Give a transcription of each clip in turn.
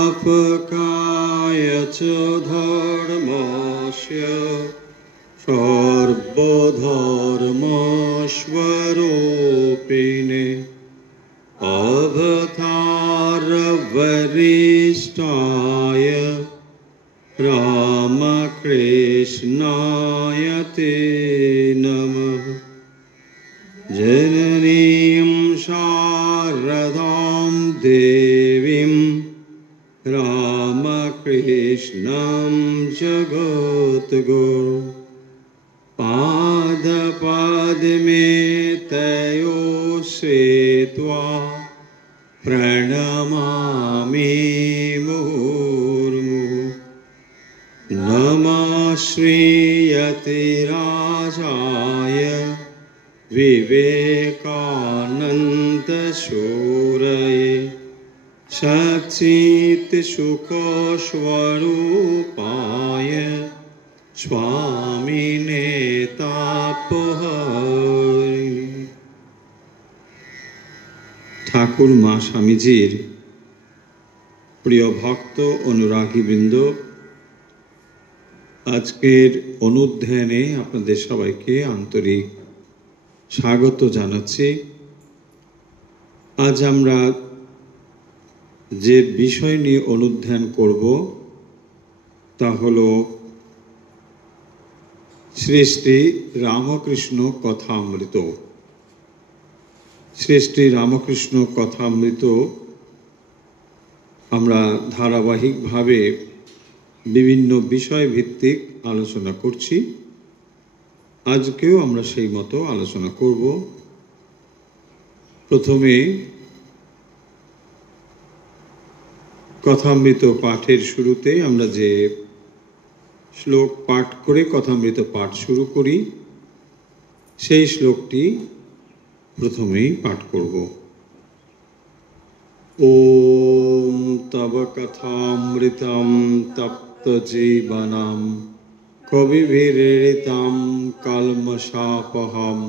स्थापकाय च धर्मस्य सर्वधर्मस्वरूपिणे अवतारवरिष्ठाय रामकृष्णाय ते नमः। जननीं शारदां देवीं रामकृष्णं जगद्गुरुं पादपद्मे तयो श्रित्वा प्रणमामि मुहुर्मुहुः। नमः श्रीयतिराजाय विवेकानन्दसूरये सच्चित्सुखस्वरूपाय स्वामिने तापहारिणे। ঠাকুর মা স্বামীজির প্রিয় ভক্ত অনুরাগীবৃন্দ, আজকের অনুধ্যানে আপনাদের সবাইকে আন্তরিক স্বাগত জানাচ্ছি। আজ আমরা যে বিষয় নিয়ে অনুধ্যান করব তা হল শ্রী শ্রী রামকৃষ্ণ কথামৃত। শ্রী শ্রী রামকৃষ্ণ কথামৃত আমরা ধারাবাহিকভাবে বিভিন্ন বিষয় ভিত্তিক আলোচনা করছি। আজকেও আমরা সেই মতো আলোচনা করব। প্রথমে কথামৃত পাঠের শুরুতে আমরা যে শ্লোক পাঠ করে কথামৃত পাঠ শুরু করি, সেই শ্লোকটি প্রথমেই পাঠ করব। ওম তব কথামৃতম তপ্ত জীবনম কবিভিরৃতাম কলমশাপহম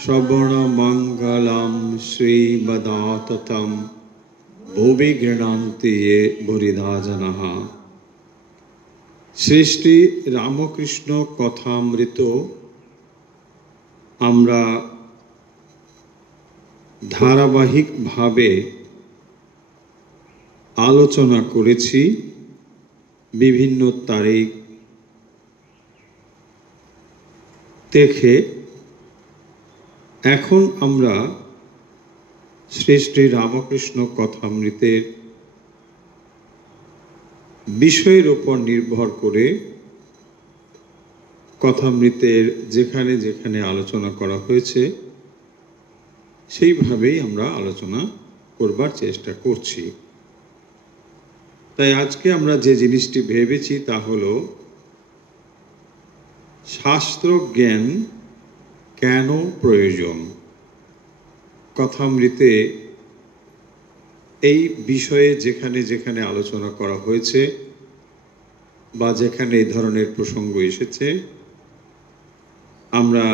শ্রবণমঙ্গলম শ্রীমদাততম ভুবি গৃণন্তি য়ে বুরিধা জনঃ। শ্রী শ্রী রামকৃষ্ণ কথামৃত আমরা ধারাবাহিকভাবে আলোচনা করেছি বিভিন্ন তারিখ দেখে। এখন আমরা শ্রী শ্রী রামকৃষ্ণ কথামৃতের বিষয়ের উপর নির্ভর করে কথামৃতের যেখানে যেখানে আলোচনা করা হয়েছে সেইভাবেই আমরা আলোচনা করবার চেষ্টা করছি। তাই আজকে আমরা যে জিনিসটি ভেবেছি তা হল শাস্ত্র জ্ঞান কেন প্রয়োজন। কথামৃতে এই বিষয়ে যেখানে যেখানে আলোচনা করা হয়েছে বা যেখানে এই ধরনের প্রসঙ্গ এসেছে আমরা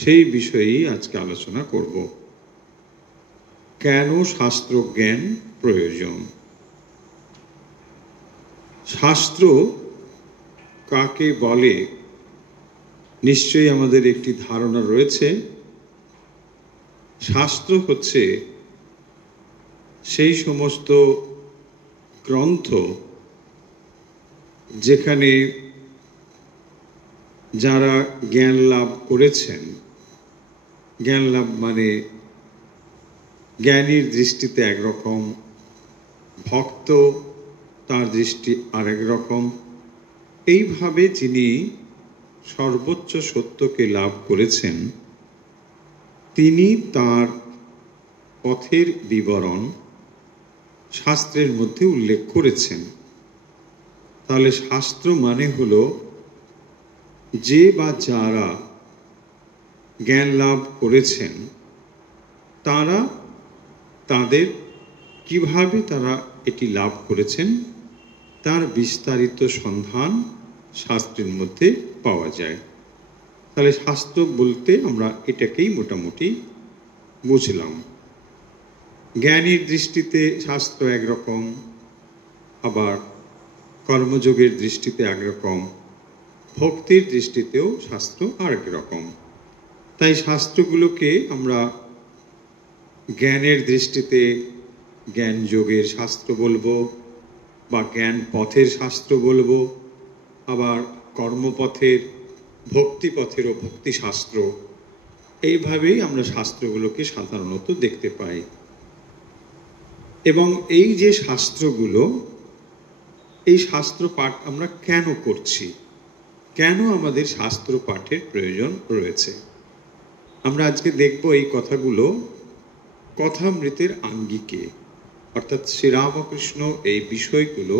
সেই বিষয়েই আজকে আলোচনা করব। কেন শাস্ত্র জ্ঞান প্রয়োজন? শাস্ত্র কাকে বলে নিশ্চয়ই আমাদের একটি ধারণা রয়েছে। শাস্ত্র হচ্ছে সেই সমস্ত গ্রন্থ যেখানে যারা জ্ঞান লাভ করেছেন, জ্ঞান লাভ মানে জ্ঞানীর দৃষ্টিতে একরকম, ভক্ত তার দৃষ্টি আরেক রকম, এইভাবে যিনি সর্বোচ্চ সত্যকে লাভ করেছেন তিনি তার পথের বিবরণ শাস্ত্রের মধ্যে উল্লেখ করেছেন। তাহলে শাস্ত্র মানে হলো যে বা যারা জ্ঞান লাভ করেছেন তারা তাদের কিভাবে তারা এটি লাভ করেছেন তার বিস্তারিত সন্ধান শাস্ত্রের মধ্যে পাওয়া যায়। তাহলে শাস্ত্র বলতে আমরা এটাকেই মোটামুটি বুঝলাম। জ্ঞানীর দৃষ্টিতে শাস্ত্র একরকম, আবার কর্মযোগের দৃষ্টিতে একরকম, ভক্তির দৃষ্টিতেও শাস্ত্র আরেক রকম। তাই শাস্ত্রগুলোকে আমরা জ্ঞানের দৃষ্টিতে জ্ঞান যোগের শাস্ত্র বলবো, বা জ্ঞান পথের শাস্ত্র বলবো, আবার কর্মপথের, ভক্তিপথেরও ভক্তিশাস্ত্র। এইভাবেই আমরা শাস্ত্রগুলোকে সাধারণত দেখতে পাই। এবং এই যে শাস্ত্রগুলো, এই শাস্ত্র পাঠ আমরা কেন করছি, কেন আমাদের শাস্ত্র পাঠের প্রয়োজন রয়েছে, আমরা আজকে দেখব এই কথাগুলো কথামৃতের আঙ্গিকে। অর্থাৎ শ্রীরামকৃষ্ণ এই বিষয়গুলো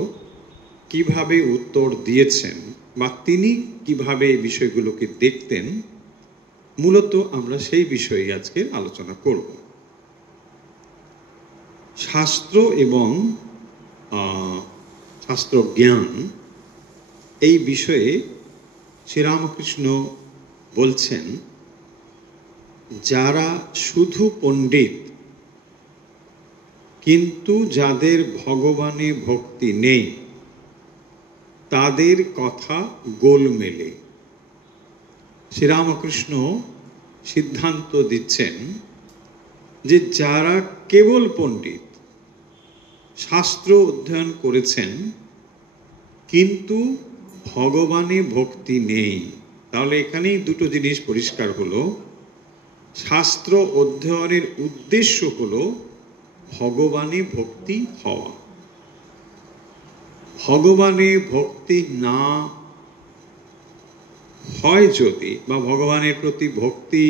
কিভাবে উত্তর দিয়েছেন, বা তিনি কিভাবে এই বিষয়গুলোকে দেখতেন, মূলত আমরা সেই বিষয়ে আজকে আলোচনা করব। শাস্ত্র এবং শাস্ত্র জ্ঞান, এই বিষয়ে শ্রীরামকৃষ্ণ বলছেন, যারা শুধু পণ্ডিত কিন্তু যাদের ভগবানে ভক্তি নেই, তাদের কথা গোলমেলে। শ্রীরামকৃষ্ণ সিদ্ধান্ত দিচ্ছেন যে যারা কেবল পণ্ডিত, শাস্ত্র অধ্যয়ন করেছেন কিন্তু ভগবানে ভক্তি নেই, তাহলে এখানেই দুটো জিনিস পরিষ্কার হলো। শাস্ত্র অধ্যয়নের উদ্দেশ্য হলো ভগবানে ভক্তি হওয়া। ভগবানে ভক্তি না হয় যদি, বা ভগবানের প্রতি ভক্তি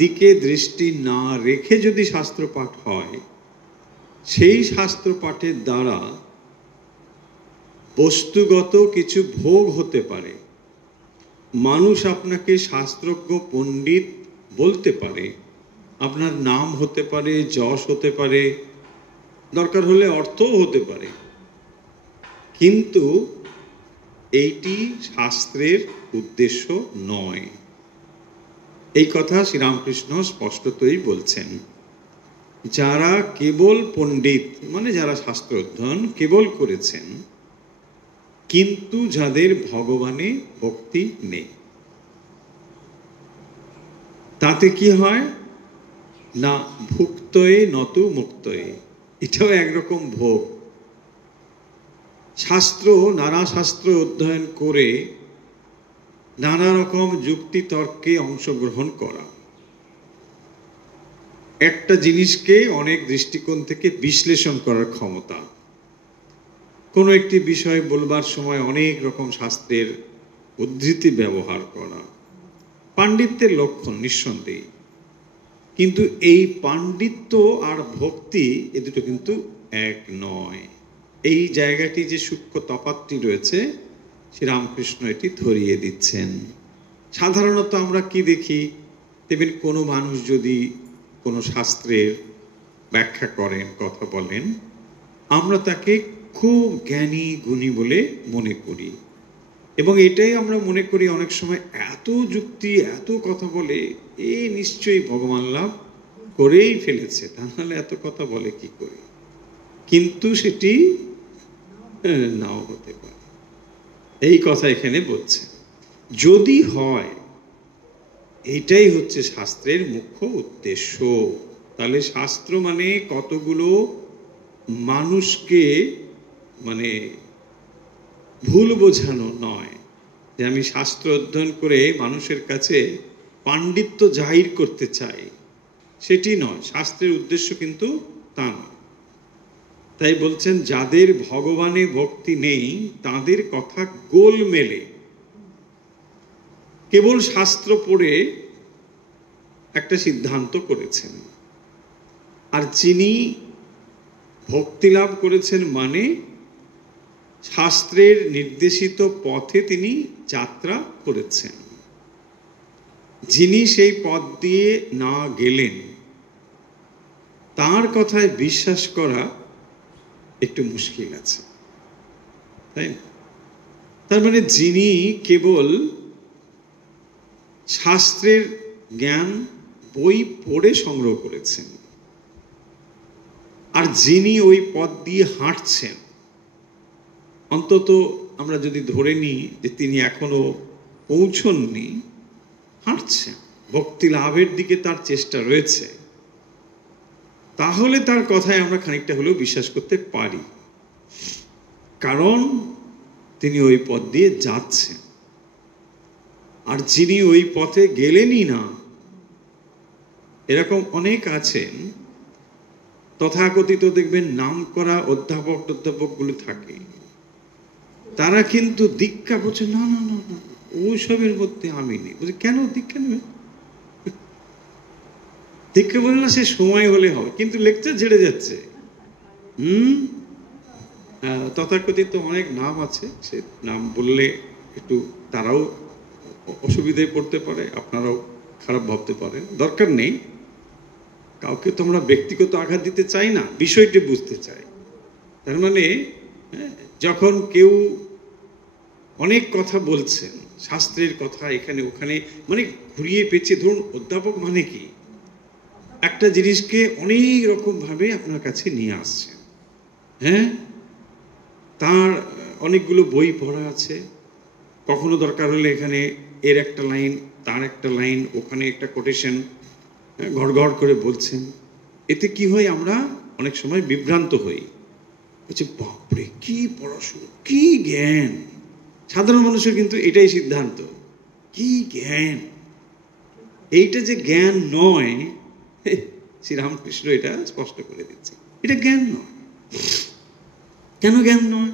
দিকে দৃষ্টি না রেখে যদি শাস্ত্র পাঠ হয়, সেই শাস্ত্র পাঠের দ্বারা বস্তুগত কিছু ভোগ হতে পারে। মানুষ আপনাকে শাস্ত্রজ্ঞ পণ্ডিত বলতে পারে, আপনার নাম হতে পারে, যশ হতে পারে, দরকার হলে অর্থও হতে পারে, কিন্তু এইটি শাস্ত্রের উদ্দেশ্য নয়। এই কথা শ্রীরামকৃষ্ণ স্পষ্টতই বলছেন। যারা কেবল পণ্ডিত, মানে যারা শাস্ত্র অধ্যয়ন কেবল করেছেন কিন্তু যাদের ভগবানে ভক্তি নেই, তাতে কি হয় না, ভুক্তয়ে নতু মুক্তয়ে, এটাও একরকম ভোগ। শাস্ত্র, নানা শাস্ত্র অধ্যয়ন করে নানা রকম যুক্তি তর্কে অংশগ্রহণ করা, একটা জিনিসকে অনেক দৃষ্টিকোণ থেকে বিশ্লেষণ করার ক্ষমতা, কোনো একটি বিষয় বলবার সময় অনেক রকম শাস্ত্রের উদ্ধৃতি ব্যবহার করা, পাণ্ডিত্যের লক্ষণ নিঃসন্দেহে। কিন্তু এই পাণ্ডিত্য আর ভক্তি, এ দুটো কিন্তু এক নয়। এই জায়গাটি যে সূক্ষ্ম তফাৎটি রয়েছে, শ্রীরামকৃষ্ণ এটি ধরিয়ে দিচ্ছেন। সাধারণত আমরা কি দেখি, তেমনি কোনো মানুষ যদি কোনো শাস্ত্রের ব্যাখ্যা করেন, কথা বলেন, আমরা তাকে খুব জ্ঞানী গুণী বলে মনে করি, এবং এটাই আমরা মনে করি অনেক সময়, এত যুক্তি, এত কথা বলে, এ নিশ্চয়ই ভগবান লাভ করেই ফেলেছে, তা নাহলে এত কথা বলে কি করে। কিন্তু সেটি নাও হতে পারে। এই কথা এখানে বলছে। যদি হয়, এইটাই হচ্ছে শাস্ত্রের মুখ্য উদ্দেশ্য, তাহলে শাস্ত্র মানে কতগুলো মানুষকে মানে ভুল বোঝানো নয়, যে আমি শাস্ত্র অধ্যয়ন করে মানুষের কাছে পাণ্ডিত্য জাহির করতে চাই, সেটি নয়। শাস্ত্রের উদ্দেশ্য কিন্তু তা নয়। তাই বলছেন, যাদের ভগবানে ভক্তি নেই তাদের কথা গোলমেলে। কেবল শাস্ত্র পড়ে একটা সিদ্ধান্ত করেছেন, আর যিনি ভক্তি লাভ করেছেন মানে শাস্ত্রের নির্দেশিত পথে তিনি যাত্রা করেছেন। যিনি সেই পথ দিয়ে না গেলেন, তার কথায় বিশ্বাস করা একটু মুশকিল আছে, তাই না? তার মানে যিনি কেবল শাস্ত্রের জ্ঞান বই পড়ে সংগ্রহ করেছেন, আর যিনি ওই পথ দিয়ে হাঁটছেন, অন্তত আমরা যদি ধরে নিই যে তিনি এখনো পৌঁছননি, হাঁটছেন, ভক্তি লাভের দিকে তার চেষ্টা রয়েছে, তাহলে তার কথায় আমরা খানিকটা হলেও বিশ্বাস করতে পারি, কারণ তিনি ওই পথ দিয়ে যাচ্ছেন। আর যিনি ওই পথে গেলেনই না, এরকম অনেক আছেন, তথাকথিত দেখবেন নাম করা অধ্যাপকগুলো থাকে, তারা কিন্তু দীক্ষা বলছে না না না না, ওইসবের মধ্যে আমি নেই। বলছে কেন দীক্ষা নেবে? দীক্ষা বলে না, সে সময় হলে হবে, কিন্তু লেকচার ঝেড়ে যাচ্ছে। তথাকথিত অনেক নাম আছে, সে নাম বললে একটু তারাও অসুবিধায় পড়তে পারে, আপনারাও খারাপ ভাবতে পারেন, দরকার নেই। কাউকে তো আমরা ব্যক্তিগত আঘাত দিতে চাই না, বিষয়টি বুঝতে চাই। তার মানে যখন কেউ অনেক কথা বলছেন, শাস্ত্রের কথা এখানে ওখানে, মানে ঘুরিয়ে পেঁচিয়ে, ধরুন অধ্যাপক মানে কি, একটা জিনিসকে অনেক রকম ভাবে আপনার কাছে নিয়ে আসছেন। হ্যাঁ, তার অনেকগুলো বই পড়া আছে, কখনো দরকার হলে এখানে এর একটা লাইন, তার একটা লাইন, ওখানে একটা কোটেশন ঘড় ঘড় করে বলছেন। এতে কি হয়, আমরা অনেক সময় বিভ্রান্ত হই, বলছি বাপরে কি পড়াশোনা, কি জ্ঞান। সাধারণ মানুষের কিন্তু এটাই সিদ্ধান্ত, কি জ্ঞান। এইটা যে জ্ঞান নয়, শ্রীরামকৃষ্ণ এটা স্পষ্ট করে দিচ্ছে, এটা জ্ঞান নয়। কেন জ্ঞান নয়?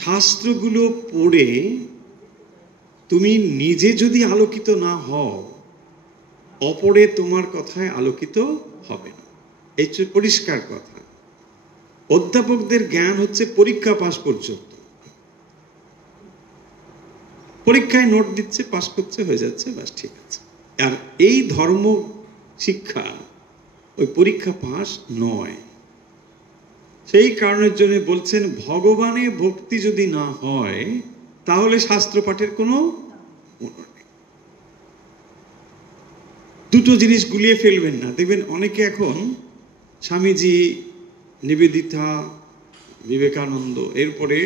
শাস্ত্রগুলো পড়ে তুমি নিজে যদি আলোকিত না হও, অপরে তোমার কথায় আলোকিত হবে না, এই পরিষ্কার কথা। অধ্যাপকদের জ্ঞান হচ্ছে পরীক্ষা পাস পর্যন্ত, পরীক্ষায় নোট দিচ্ছে, পাস করছে, হয়ে যাচ্ছে, ব্যাস ঠিক আছে। আর এই ধর্ম শিক্ষা ওই পরীক্ষা পাস নয়। সেই কারণের জন্য বলছেন, ভগবানে ভক্তি যদি না হয় তাহলে শাস্ত্র পাঠের কোনো মূল্য নেই। দুটো জিনিস গুলিয়ে ফেলবেন না। দেখবেন অনেকে এখন স্বামীজি, নিবেদিতা, বিবেকানন্দ এরপরে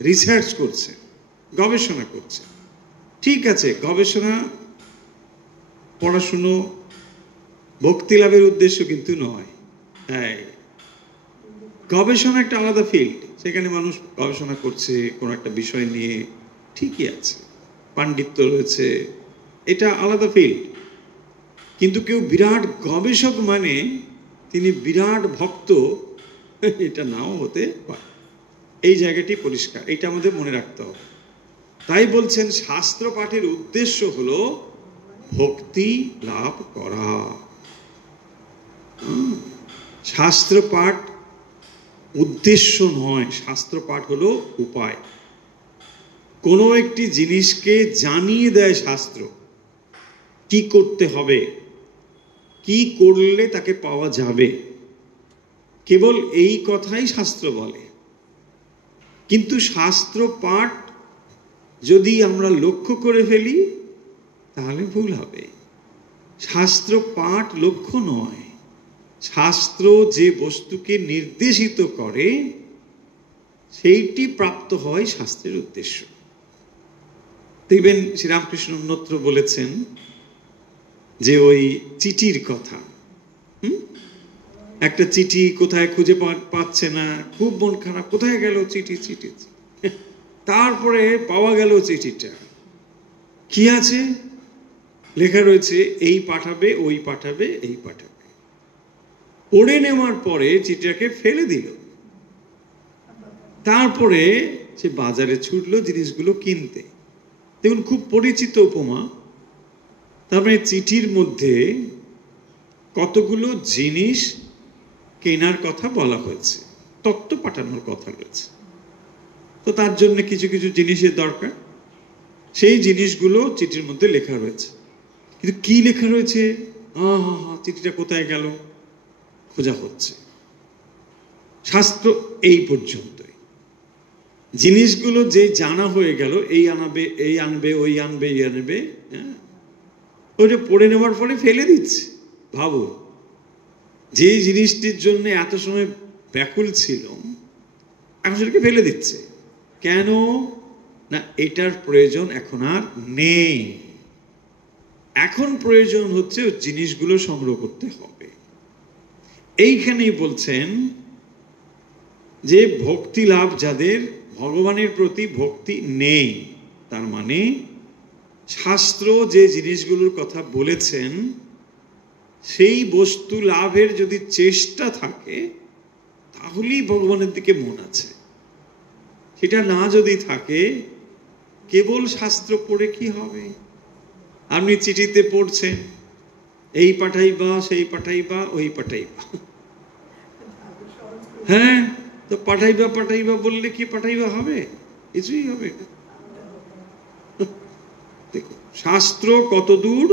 রিসার্চ করছে, গবেষণা করছে। ঠিক আছে, গবেষণা, পড়াশুনো ভক্তি লাভের উদ্দেশ্য কিন্তু নয়। হ্যাঁ, গবেষণা একটা আলাদা ফিল্ড, সেখানে মানুষ গবেষণা করছে কোনো একটা বিষয় নিয়ে, ঠিকই আছে, পাণ্ডিত্য রয়েছে, এটা আলাদা ফিল্ড। কিন্তু কেউ বিরাট গবেষক মানে তিনি বিরাট ভক্ত, এটা নাও হতে পারে। এই জায়গাটি পরিষ্কার, এটা আমাদের মনে রাখতে হবে। তাই বলছেন শাস্ত্র পাঠের উদ্দেশ্য হলো ভক্তি লাভ করা। শাস্ত্র পাঠ উদ্দেশ্য নয়, শাস্ত্র পাঠ হলো উপায়। কোনো একটি জিনিসকে জানিয়ে দেয় শাস্ত্র, কি করতে হবে, কি করলে তাকে পাওয়া যাবে, কেবল এই কথাই শাস্ত্র বলে। কিন্তু শাস্ত্র পাঠ যদি আমরা লক্ষ্য করে ফেলি তাহলে ভুল হবে। শাস্ত্র পাঠ লক্ষ্য নয়, শাস্ত্র যে বস্তুকে নির্দেশিত করে সেইটি প্রাপ্ত হয় শাস্ত্রের উদ্দেশ্য। দেখবেন শ্রীরামকৃষ্ণ অন্যত্র বলেছেন যে ওই চিঠির কথা, একটা চিঠি কোথায় খুঁজে পাচ্ছে না, খুব মন খারাপ, কোথায় গেল চিঠি, চিঠি। তারপরে পাওয়া গেল চিঠিটা, কি আছে লেখা রয়েছে, এই পাঠাবে, ওই পাঠাবে, এই পাঠাবে। পড়ে নেওয়ার পরে চিঠিটাকে ফেলে দিল, তারপরে সে বাজারে ছুটলো জিনিসগুলো কিনতে। দেখুন খুব পরিচিত উপমা। তারপরে চিঠির মধ্যে কতগুলো জিনিস কেনার কথা বলা হয়েছে, তত্ত্ব পাঠানোর কথা রয়েছে, তো তার জন্য কিছু কিছু জিনিসের দরকার, সেই জিনিসগুলো চিঠির মধ্যে লেখা রয়েছে। কিন্তু কি লেখা রয়েছে, চিঠিটা কোথায় গেল খোঁজা হচ্ছে। শাস্ত্র এই পর্যন্তই। জিনিসগুলো যে জানা হয়ে গেল, এই আনবে, এই আনবে, ওই আনবে, এই আনবে, ওইটা পড়ে নেওয়ার পরে ফেলে দিচ্ছে। ভাবো, যে জিনিসটির জন্য এত সময় ব্যাকুল ছিল এখন সেটাকে ফেলে দিচ্ছে। কেন না? এটার প্রয়োজন এখন আর নেই। এখন প্রয়োজন হচ্ছে ওই জিনিসগুলো সংগ্রহ করতে হবে। এইখানেই বলছেন যে ভক্তি লাভ যাদের, ভগবানের প্রতি ভক্তি নেই, তার মানে শাস্ত্র যে জিনিসগুলোর কথা বলেছেন সেই বস্তু লাভের যদি চেষ্টা থাকে তাহলেই ভগবানের দিকে মন আছে। সেটা না যদি থাকে, কেবল শাস্ত্র পড়ে কি হবে? আপনি চিঠিতে পড়ছেন এই পাঠাইবা, সেই পাঠাইবা, ওই পাঠাইবা। হ্যাঁ, তো পাঠাইবা পাঠাইবা বললে কি পাঠাইবা হবে? কিছুই হবে না। দেখো শাস্ত্র কত দূর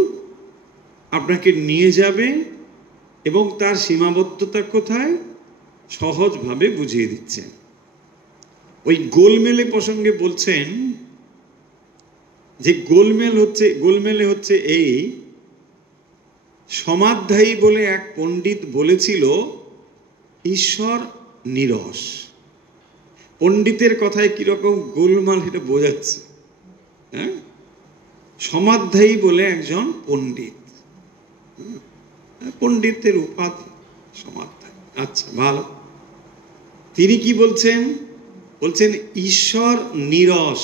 আপনাকে নিয়ে যাবে এবং তার সীমাবদ্ধতা কোথায় সহজভাবে বুঝিয়ে দিচ্ছেন। ওই গোলমেলে প্রসঙ্গে বলছেন যে গোলমেলে হচ্ছে এই, সমাধ্যায়ী বলে এক পণ্ডিত বলেছিল ঈশ্বর নিরস। পণ্ডিতের কথায় কিরকম গোলমাল সেটা বোঝাচ্ছে। হ্যাঁ, সমাধ্যায়ী বলে একজন পণ্ডিত, পণ্ডিতের উপাধি সমাধ্যায়ী। আচ্ছা, ভালো। তিনি কি বলছেন? বলছেন ঈশ্বর নিরস।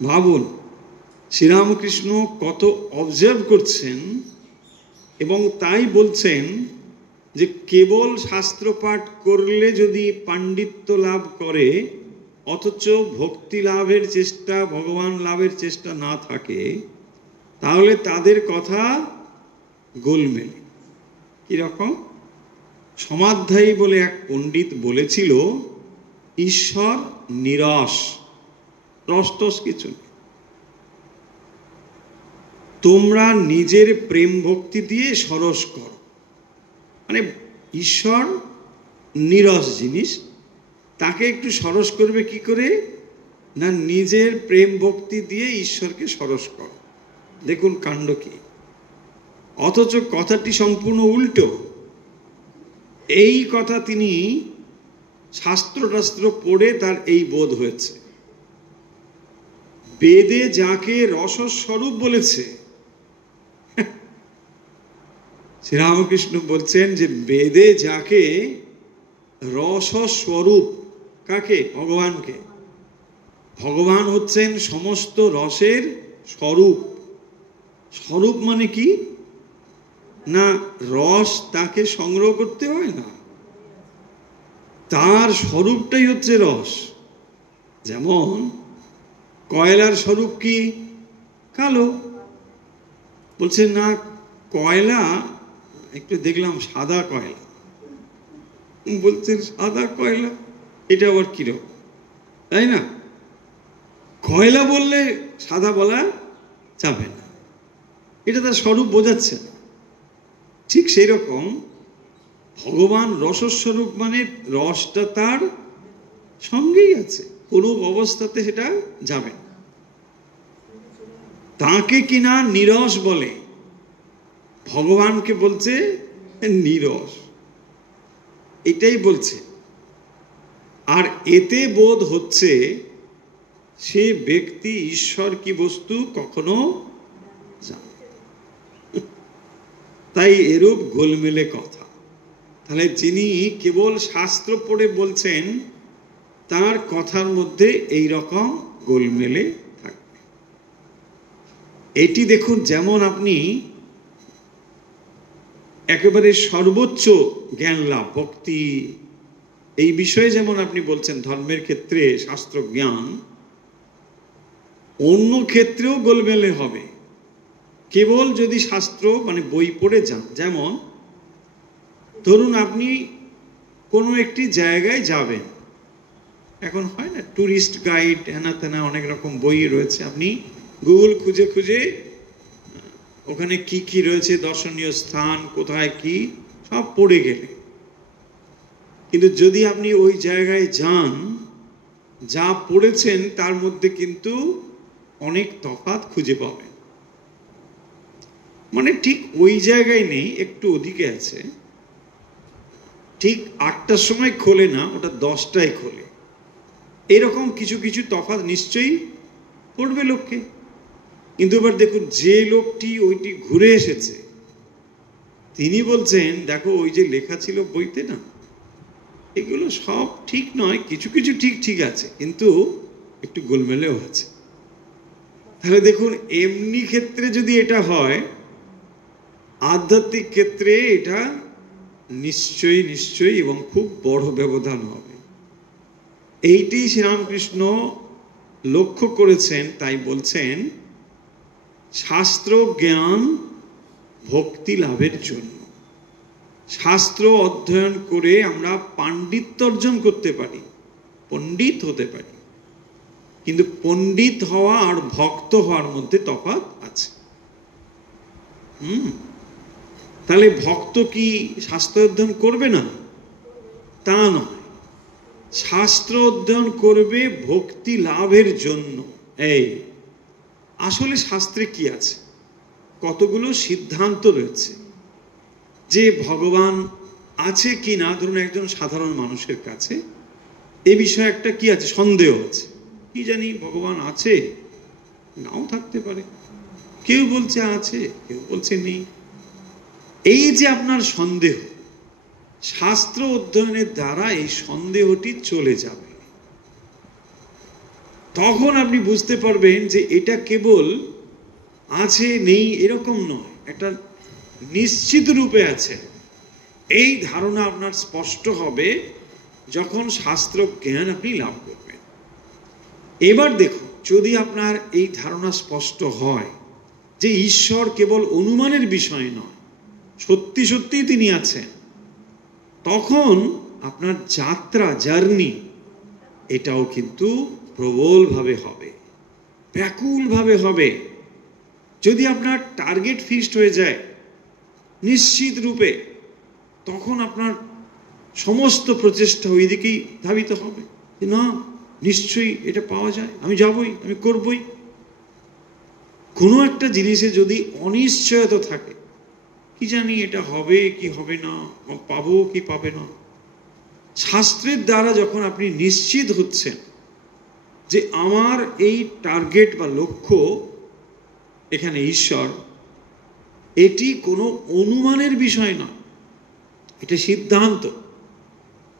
ভাবুন, শ্রীরামকৃষ্ণ কত অবজার্ভ করছেন এবং তাই বলছেন যে কেবল শাস্ত্র পাঠ করলে যদি পাণ্ডিত্য লাভ করে অথচ ভক্তি লাভের চেষ্টা, ভগবান লাভের চেষ্টা না থাকে, তাহলে তাদের কথা গোলমেলে। কিরকম? সমাধ্যায়ী বলে এক পণ্ডিত বলেছিল ঈশ্বর নিরস, রস কিছু নেই। তোমরা নিজের প্রেম ভক্তি দিয়ে সরস করো। মানে ঈশ্বর নিরস জিনিস, তাকে একটু সরস করবে কি করে? না নিজের প্রেম ভক্তি দিয়ে ঈশ্বরকে সরস করো। দেখুন কাণ্ড কি। অথচ কথাটি সম্পূর্ণ উল্টো। এই কথা তিনি শাস্ত্র পড়ে তার এই বোধ হয়েছে। বেদে যাকে রসস্বরূপ বলেছে, শ্রীরামকৃষ্ণ বলছেন যে বেদে যাকে রসস্বরূপ, কাকে? ভগবানকে। ভগবান হচ্ছেন সমস্ত রসের স্বরূপ। স্বরূপ মানে কি? না রস তাকে সংগ্রহ করতে হয় না, তার স্বরূপটাই হচ্ছে রস। যেমন কয়লার স্বরূপ কি? কালো। বলছে না, কয়লা একটু দেখলাম সাদা কয়লা। বলছেন সাদা কয়লা, এটা আবার কিরকম? তাই না? কয়লা বললে সাদা বলা যাবে না, এটা তার স্বরূপ বোঝাচ্ছে না। ঠিক সেই রকম ভগবান রসস্বরূপ, মানে রসটা তার সঙ্গেই আছে, কোনো অবস্থাতে সেটা যাবে না। তাকে কিনা নিরস বলে, ভগবানকে বলছে নিরস, এটাই বলছে। আর এতে বোধ হচ্ছে সে ব্যক্তি ঈশ্বর কি বস্তু কখনো জানে। তাই এরূপ গোলমেলে কথা। তাহলে যিনি কেবল শাস্ত্র পড়ে বলছেন তার কথার মধ্যে এই রকম গোলমেলে থাকবে। এটি দেখুন, যেমন আপনি একেবারে সর্বোচ্চ জ্ঞান লাভ, ভক্তি, এই বিষয়ে যেমন আপনি বলছেন ধর্মের ক্ষেত্রে শাস্ত্র জ্ঞান, অন্য ক্ষেত্রেও গোলমেলে হবে কেবল যদি শাস্ত্র মানে বই পড়ে যান। যেমন ধরুন আপনি কোনো একটি জায়গায় যাবেন, এখন হয় না ট্যুরিস্ট গাইড, হেনা তেনা অনেক রকম বই রয়েছে, আপনি গুগল খুঁজে খুঁজে ওখানে কি কি রয়েছে, দর্শনীয় স্থান কোথায় কি, সব পড়ে গেলে। কিন্তু যদি আপনি ওই জায়গায় যান, যা পড়েছেন তার মধ্যে কিন্তু অনেক তফাৎ খুঁজে পাবেন। মানে ঠিক ওই জায়গায় নেই, একটু ওদিকে আছে। ঠিক 8টার সময় খোলে না, ওটা 10টায় খোলে। এরকম কিছু কিছু তফাৎ নিশ্চয়ই পড়বে লোককে। কিন্তু এবার দেখুন, যে লোকটি ওইটি ঘুরে এসেছে তিনি বলছেন, দেখো ওই যে লেখা ছিল বইতে না, এগুলো সব ঠিক নয়, কিছু কিছু ঠিক ঠিক আছে, কিন্তু একটু গোলমেলেও আছে। তাহলে দেখুন, এমনি ক্ষেত্রে যদি এটা হয়, আধ্যাত্মিক ক্ষেত্রে এটা নিশ্চয়ই নিশ্চয়ই এবং খুব বড় ব্যবধান হবে। এইটি শ্রীরামকৃষ্ণ লক্ষ্য করেছেন, তাই বলছেন শাস্ত্র জ্ঞান ভক্তি লাভের জন্য। শাস্ত্র অধ্যয়ন করে আমরা পাণ্ডিত্য অর্জন করতে পারি, পণ্ডিত হতে পারি, কিন্তু পণ্ডিত হওয়া আর ভক্ত হওয়ার মধ্যে তফাৎ আছে। তাহলে ভক্ত কি শাস্ত্র অধ্যয়ন করবে না? তা নয়, শাস্ত্র অধ্যয়ন করবে ভক্তি লাভের জন্য। এই আসলে শাস্ত্রে কি আছে? কতগুলো সিদ্ধান্ত রয়েছে যে ভগবান আছে কি না। ধরুন একজন সাধারণ মানুষের কাছে এ বিষয়ে একটা কি আছে, সন্দেহ আছে, কি জানি ভগবান আছে, নাও থাকতে পারে, কেউ বলছে আছে, কেউ বলছে নেই। এই যে আপনার সন্দেহ, শাস্ত্র অধ্যয়নের দ্বারা এই সন্দেহটি চলে যাবে। তখন আপনি বুঝতে পারবেন যে এটা কেবল আছে নেই এরকম নয়, একটা নিশ্চিত রূপে আছে। এই ধারণা আপনার স্পষ্ট হবে যখন শাস্ত্র জ্ঞান আপনি লাভ করবেন। এবার দেখুন, যদি আপনার এই ধারণা স্পষ্ট হয় যে ঈশ্বর কেবল অনুমানের বিষয় নয়, সত্যি সত্যি তিনি আছেন, তখন আপনার যাত্রা, জার্নি, এটাও কিন্তু প্রবলভাবে হবে, ব্যাকুলভাবে হবে। যদি আপনার টার্গেট ফিক্সড হয়ে যায় নিশ্চিত রূপে, তখন আপনার সমস্ত প্রচেষ্টা ওই দিকেই ধাবিত হবে, না নিশ্চয়ই এটা পাওয়া যায়, আমি যাবই, আমি করবই। কোনো একটা জিনিসে যদি অনিশ্চয়তা থাকে, কি জানি এটা হবে কি হবে না, পাবো কি পাবে না, শাস্ত্রের দ্বারা যখন আপনি নিশ্চিত হচ্ছেন যে আমার এই টার্গেট বা লক্ষ্য এখানে ঈশ্বর, এটি কোনো অনুমানের বিষয় নয়, এটা সিদ্ধান্ত।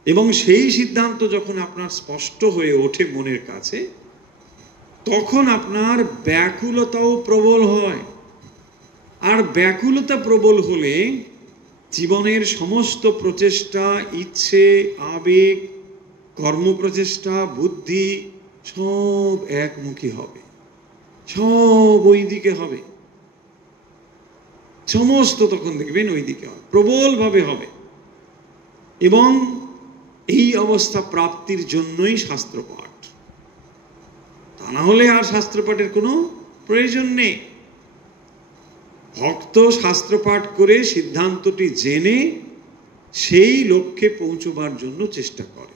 এবং সেই সিদ্ধান্ত যখন আপনার স্পষ্ট হয়ে ওঠে মনের কাছে, তখন আপনার ব্যাকুলতাও প্রবল হয়। আর ব্যাকুলতা প্রবল হলে জীবনের সমস্ত প্রচেষ্টা, ইচ্ছে, আবেগ, কর্মপ্রচেষ্টা, বুদ্ধি সব একমুখী হবে, সব ওই দিকে হবে, সমস্ত তখন দেখবেন ওই দিকে হবে, প্রবলভাবে হবে। এবং এই অবস্থা প্রাপ্তির জন্যই শাস্ত্রপাঠ, তা না হলে আর শাস্ত্রপাঠের কোনো প্রয়োজন নেই। ভক্ত শাস্ত্রপাঠ করে সিদ্ধান্তটি জেনে সেই লক্ষ্যে পৌঁছবার জন্য চেষ্টা করে।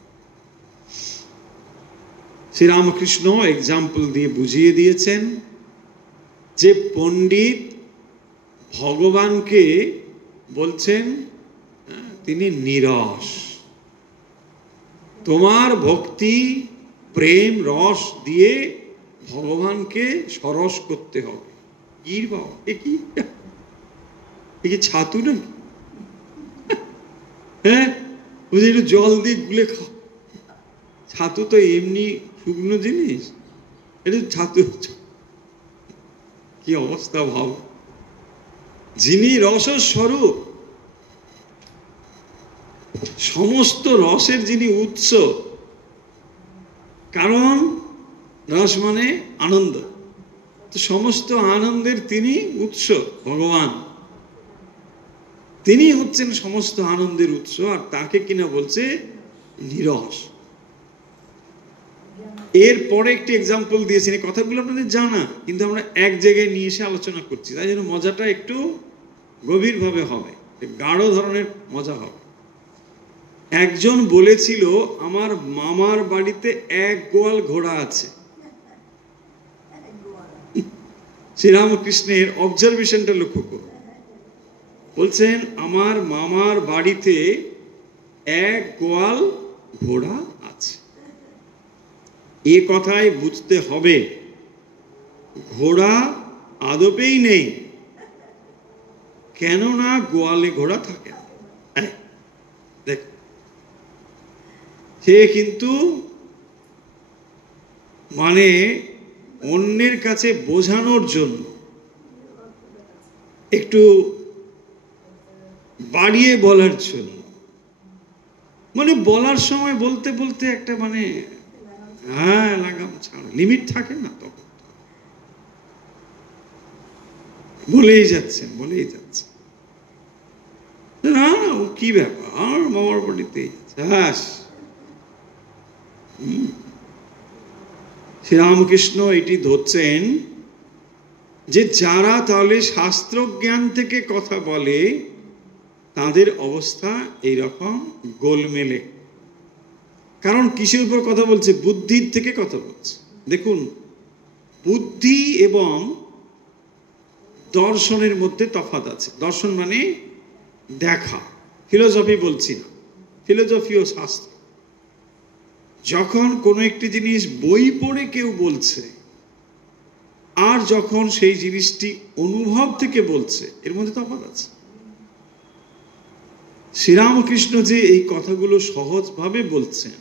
শ্রীরামকৃষ্ণ এক্সাম্পল দিয়ে বুঝিয়ে দিয়েছেন যে পণ্ডিত ভগবানকে বলছেন তিনি নীরস। তোমার ভক্তি, প্রেম, রস দিয়ে ভগবানকে সরস করতে হবে। কি বাবা, এ কি ছাতু নাকি? হ্যাঁ, বুঝে একটু জল দিয়ে গুলে খাও। ছাতু তো এমনি শুকনো জিনিস, এটা ছাতু। কি অবস্থা ভাব! যিনি রসস্বরূপ, সমস্ত রসের যিনি উৎস, কারণ রস মানে আনন্দ, তো সমস্ত আনন্দের তিনি উৎস ভগবান, তিনি হচ্ছেন সমস্ত আনন্দের উৎস। আর তাকে কিনা বলছে নীরস। এরপরে একটি এক্সাম্পল দিয়েছেন, এই কথাগুলো আপনাদের জানা, কিন্তু আমরা এক জায়গায় নিয়ে এসে আলোচনা করছি, তাই জন্য মজাটা একটু গভীরভাবে হবে, গাঢ় ধরনের মজা হবে। একজন বলেছিল, আমার মামার বাড়িতে 1 গোয়াল ঘোড়া আছে। শ্রীরামকৃষ্ণের অবজারভেশনটা লক্ষ্য করুন। বলছেন, আমার মামার বাড়িতে এক গোয়াল ঘোড়া আছে। এ কথাই বুঝতে হবে ঘোড়া আদপেই নেই, কেননা গোয়ালে ঘোড়া থাকে না। দেখ, সে কিন্তু মানে অন্যের কাছে বোঝানোর জন্য একটু বাড়িয়ে বলার জন্য, মানে বলার সময় বলতে বলতে একটা মানে হ্যাঁ লাগাম ছাড়া লিমিট থাকে না, তখন বলেই যাচ্ছেন। না না, ও কি ব্যাপার, আমার মামার বাড়িতে শ্রীরামকৃষ্ণ এটি ধরছেন যে যারা তাহলে শাস্ত্র জ্ঞান থেকে কথা বলে তাদের অবস্থা এইরকম গোলমেলে। কারণ কিসের উপর কথা বলছে? বুদ্ধির থেকে কথা বলছে। দেখুন, বুদ্ধি এবং দর্শনের মধ্যে তফাৎ আছে। দর্শন মানে দেখা, ফিলোসফি বলছি না, ফিলোসফি ও শাস্ত্র। যখন কোনো একটি জিনিস বই পড়ে কেউ বলছে আর যখন সেই জিনিসটি অনুভব থেকে বলছে, এর মধ্যে তফাৎ আছে। শ্রীরামকৃষ্ণ যে এই কথাগুলো সহজভাবে বলছেন,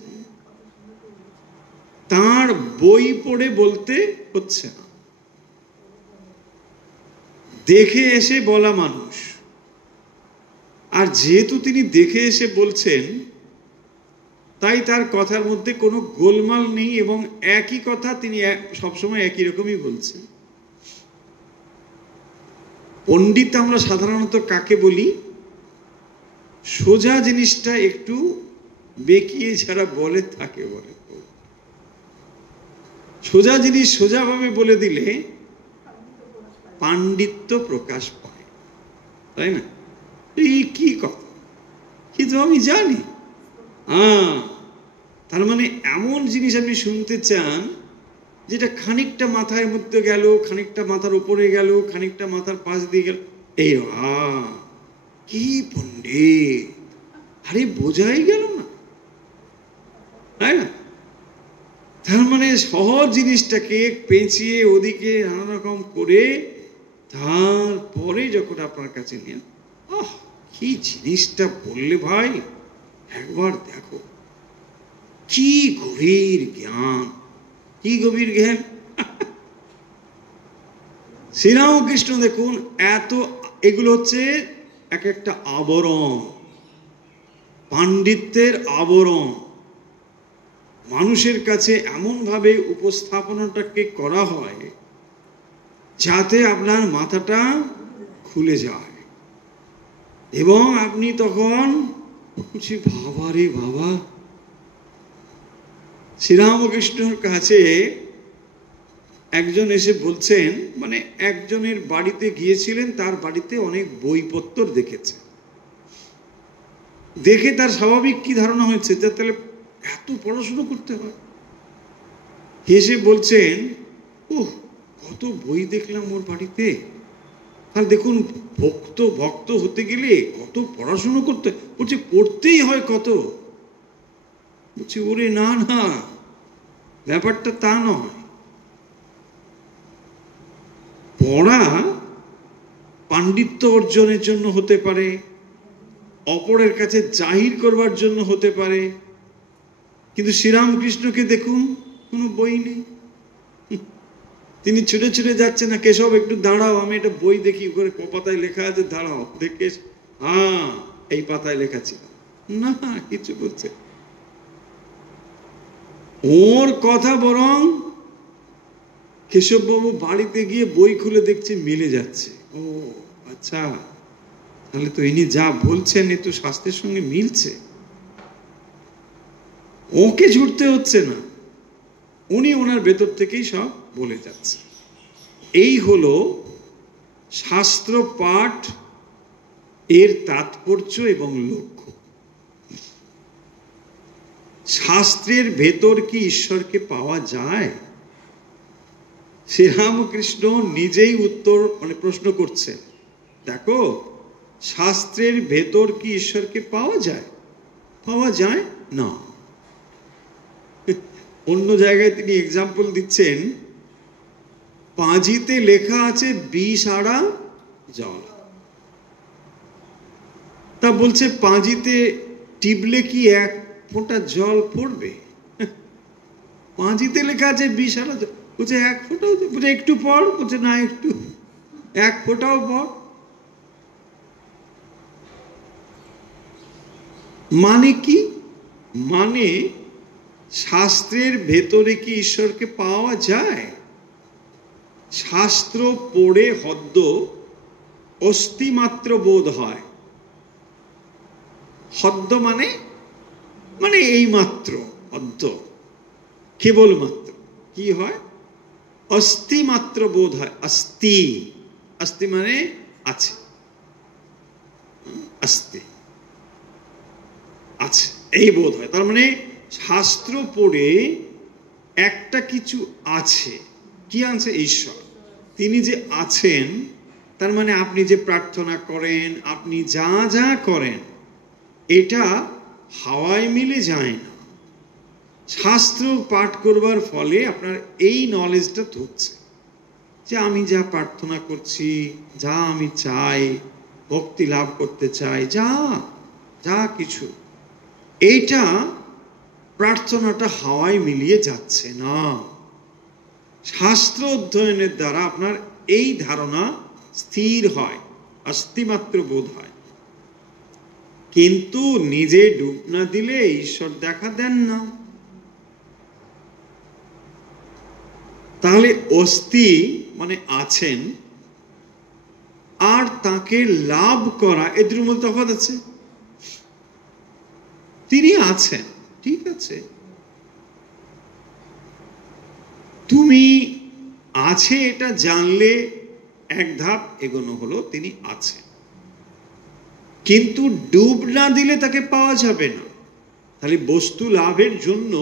তার বই পড়ে বলতে হচ্ছে না, দেখে এসে বলা মানুষ। আর যেহেতু তিনি দেখে এসে বলছেন, তাই তার কথার মধ্যে কোনো গোলমাল নেই এবং একই কথা তিনি সবসময় একই রকমই বলছেন। পণ্ডিত আমরা সাধারণত কাকে বলি? সোজা জিনিসটা একটু বেঁকিয়ে যারা বলে তাকে বলে। সোজা জিনিস সোজাভাবে বলে দিলে পাণ্ডিত্য প্রকাশ পায়, তাই না? এই কি কথা, কিন্তু আমি জানি। তার মানে এমন জিনিস আপনি শুনতে চান যেটা খানিকটা মাথার মধ্যে গেল, খানিকটা মাথার উপরে গেল, খানিকটা মাথার পাশ দিয়ে গেল। এই কি পণ্ডিত, আরে বোঝাই গেল না, তাই না? তার মানে সহজ জিনিসটাকে পেঁচিয়ে ওদিকে নানা রকম করে তারপরে যখন আপনার কাছে নিয়ে কি জিনিসটা বললে ভাই একবার দেখো, কি গভীর জ্ঞান, কি গভীর জ্ঞান। শ্রীরামকৃষ্ণ দেখুন, এত এগুলো হচ্ছে এক একটা আবরণ, পাণ্ডিত্যের আবরণ। মানুষের কাছে এমনভাবে উপস্থাপনাটাকে করা হয় যাতে আপনার মাথাটা খুলে যায় এবং আপনি তখন বলছি বাবা রে বাবা। শ্রীরামকৃষ্ণর কাছে একজন এসে বলছেন, মানে একজনের বাড়িতে গিয়েছিলেন, তার বাড়িতে অনেক বইপত্র দেখেছে, দেখে তার স্বাভাবিক কি ধারণা হয়েছে, তাহলে এত পড়াশুনো করতে হয়। হেসে বলছেন, কত বই দেখলাম ওর বাড়িতে, আর দেখুন ভক্ত হতে গেলে কত পড়াশুনো করতে, বলছে পড়তেই হয় কত। বলছি ওরে না না, ব্যাপারটা তা নয়। পড়া পাণ্ডিত্য অর্জনের জন্য হতে পারে, অপরের কাছে জাহির করবার জন্য হতে পারে, কিন্তু শ্রীরামকৃষ্ণকে দেখুন কোনো বই নেই, তিনি ছুটে ছুটে যাচ্ছে না, কেশব একটু দাঁড়াও, আমি একটা বই দেখি, করে পাতায় লেখা আছে, দাঁড়াও দেখে এই পাতায় লেখা ছিল না, কিছু বলছে। ওর কথা বরং কেশববাবু বাড়িতে গিয়ে বই খুলে দেখছে মিলে যাচ্ছে। ও আচ্ছা, তাহলে তো ইনি যা বলছেন এ তো শাস্ত্রের সঙ্গে মিলছে। ওকে ছুটতে হচ্ছে না, উনি ওনার ভেতর থেকেই সব বলে যাচ্ছে। এই হলো শাস্ত্র পাঠ এর তাৎপর্য এবং লক্ষ্য। শাস্ত্রের ভেতর কি ঈশ্বরকে পাওয়া যায়? শ্রীরামকৃষ্ণ নিজেই উত্তর প্রশ্ন করছে, দেখো শাস্ত্রের ভেতর কি ঈশ্বরকে পাওয়া যায়? পাওয়া যায় না। অন্য জায়গায় তিনি এক্সাম্পল দিচ্ছেন, পাঁজিতে লেখা আছে বিষ আড়া জল। তা বলছে পাঁজিতে টিপলে কি এক ফোঁটা জল পড়বে? পাঁজিতে লেখা আছে বিষ আড়া জল, বলছে এক ফোঁটাও, বলছে একটু পড়, বলছে না একটু, এক ফোঁটাও পড়। মানে কি? মানে শাস্ত্রের ভেতরে কি ঈশ্বরকে পাওয়া যায়? শাস্ত্র পড়ে হদ্দ অস্তিমাত্র বোধ হয়। হদ্দ মানে মানে এই মাত্র, হদ্দ কেবলমাত্র কি হয়? অস্তিমাত্র বোধ হয়। অস্তি, অস্তি মানে আছে, অস্তি আছে এই বোধ হয়। তার মানে শাস্ত্র পড়ে একটা কিছু আছে। কি আছে? ঈশ্বর। তিনি যে আছেন, তার মানে আপনি যে প্রার্থনা করেন, আপনি যা যা করেন, এটা হাওয়ায় মিলে যায় না। শাস্ত্র পাঠ করবার ফলে আপনার এই নলেজটা ধরছে যে আমি যা প্রার্থনা করছি, যা আমি চাই, ভক্তি লাভ করতে চাই, যা যা কিছু, এইটা প্রার্থনাটা হাওয়ায় মিলিয়ে যাচ্ছে না। শাস্ত্র অধ্যয়নের দ্বারা আপনার এই ধারণা স্থির হয়, অস্তিমাত্র বোধ হয়। কিন্তু নিজে ডুব না দিলে ঈশ্বর দেখা দেন না। তাহলে অস্তি মানে আছেন, আর তাকে লাভ করা, এদের মধ্যে তফাৎ আছে। তিনি আছেন, ঠিক আছে, তুমি আছে এটা জানলে এক ধাপ এগোনো হলো, তিনি আছেন। কিন্তু ডুব না দিলে তাকে পাওয়া যাবে না। তাহলে বস্তু লাভের জন্য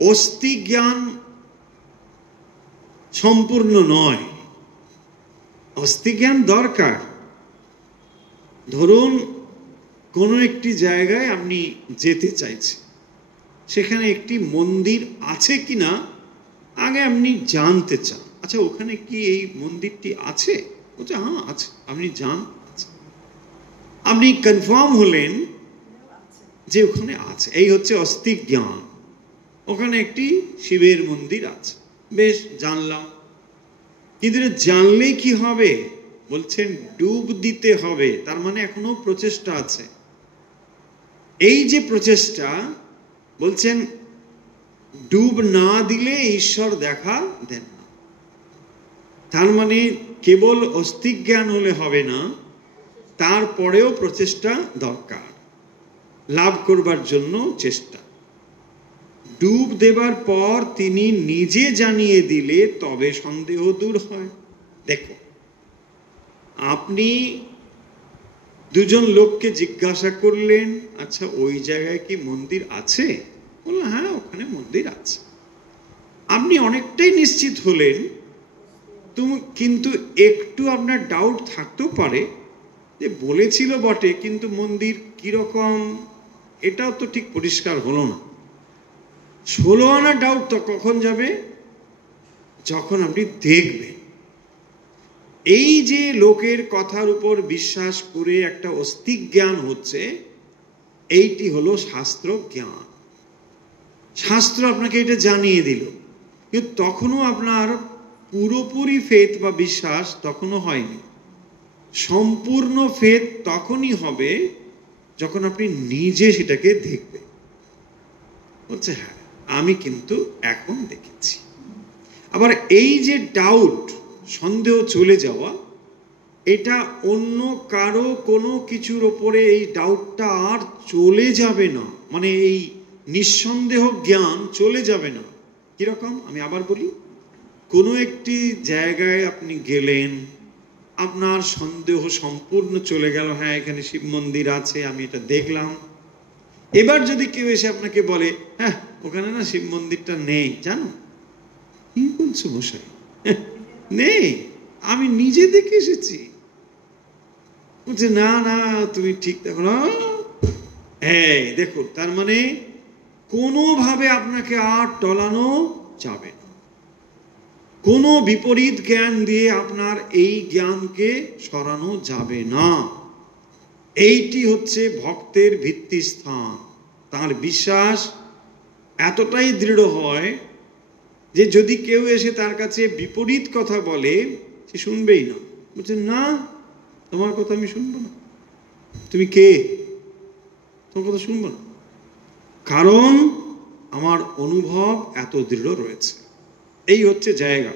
অস্তি জ্ঞান সম্পূর্ণ নয়, অস্তি জ্ঞান দরকার। ধরুন কোনো একটি জায়গায় আপনি যেতে চাইছেন, সেখানে একটি মন্দির আছে কিনা আগে আপনি জানতে চান। আচ্ছা, ওখানে কি এই মন্দিরটি আছে? বলছে হ্যাঁ আছে। আপনি যান, আছে। আপনি কনফার্ম হলেন যে ওখানে আছে। এই হচ্ছে অস্তি জ্ঞান। ওখানে একটি শিবের মন্দির আছে, বেশ জানলাম। কিন্তু জানলে কি হবে? বলছেন ডুব দিতে হবে। তার মানে এখনো প্রচেষ্টা আছে। এই যে প্রচেষ্টা, বলছেন ডুব না দিলে ঈশ্বর দেখা দেন না। তার মানে কেবল অস্তিক জ্ঞান হলে হবে না, তারপরেও প্রচেষ্টা দরকার, লাভ করবার জন্য চেষ্টা। ডুব দেবার পর তিনি নিজে জানিয়ে দিলে তবে সন্দেহ দূর হয়। দেখো, আপনি দুজন লোককে জিজ্ঞাসা করলেন, আচ্ছা ওই জায়গায় কি মন্দির আছে? বললেন হ্যাঁ ওখানে মন্দির আছে। আপনি অনেকটাই নিশ্চিত হলেন, কিন্তু একটু আপনার ডাউট থাকতেও পারে যে বলেছিল বটে, কিন্তু মন্দির কিরকম এটাও তো ঠিক পরিষ্কার হলো না। 16 আনা ডাউট তো কখন যাবে? যখন আপনি দেখবেন। এই যে লোকের কথার উপর বিশ্বাস করে একটা অস্তিক জ্ঞান হচ্ছে, এইটি হলো শাস্ত্র জ্ঞান। শাস্ত্র আপনাকে এটা জানিয়ে দিল, কিন্তু তখনও আপনার পুরোপুরি ফেথ বা বিশ্বাস তখনও হয়নি। সম্পূর্ণ ফেথ তখনই হবে যখন আপনি নিজে সেটাকে দেখবেন। বলছে হ্যাঁ আমি কিন্তু এখন দেখেছি। আবার এই যে ডাউট, সন্দেহ চলে যাওয়া, এটা অন্য কারো কোনো কিছুর ওপরে এই ডাউটটা আর চলে যাবে না। মানে এই নিঃসন্দেহ জ্ঞান চলে যাবে না। কিরকম? আমি আবার বলি, কোনো একটি জায়গায় আপনি গেলেন, আপনার সন্দেহ সম্পূর্ণ চলে গেল, হ্যাঁ এখানে শিব মন্দির আছে, আমি এটা দেখলাম। এবার যদি কেউ এসে আপনাকে বলে হ্যাঁ ওখানে না শিব মন্দিরটা নেই, জানো কি বলছো মশাই? নেই, আমি নিজে দেখে এসেছি। বলছে না না, তুমি ঠিক দেখো না। এই দেখো, তার মানে কোনোভাবে আপনাকে আর টলানো যাবে না। কোনো বিপরীত জ্ঞান দিয়ে আপনার এই জ্ঞানকে সরানো যাবে না। এইটি হচ্ছে ভক্তের ভিত্তিস্থান। তার বিশ্বাস এতটাই দৃঢ় হয় যে যদি কেউ এসে তার কাছে বিপরীত কথা বলে, সে শুনবেই না। বলছে না, তোমার কথা আমি শুনবো না। তুমি কে? তোমার কথা শুনবো না, কারণ আমার অনুভব এত দৃঢ় রয়েছে। এই হচ্ছে জায়গা।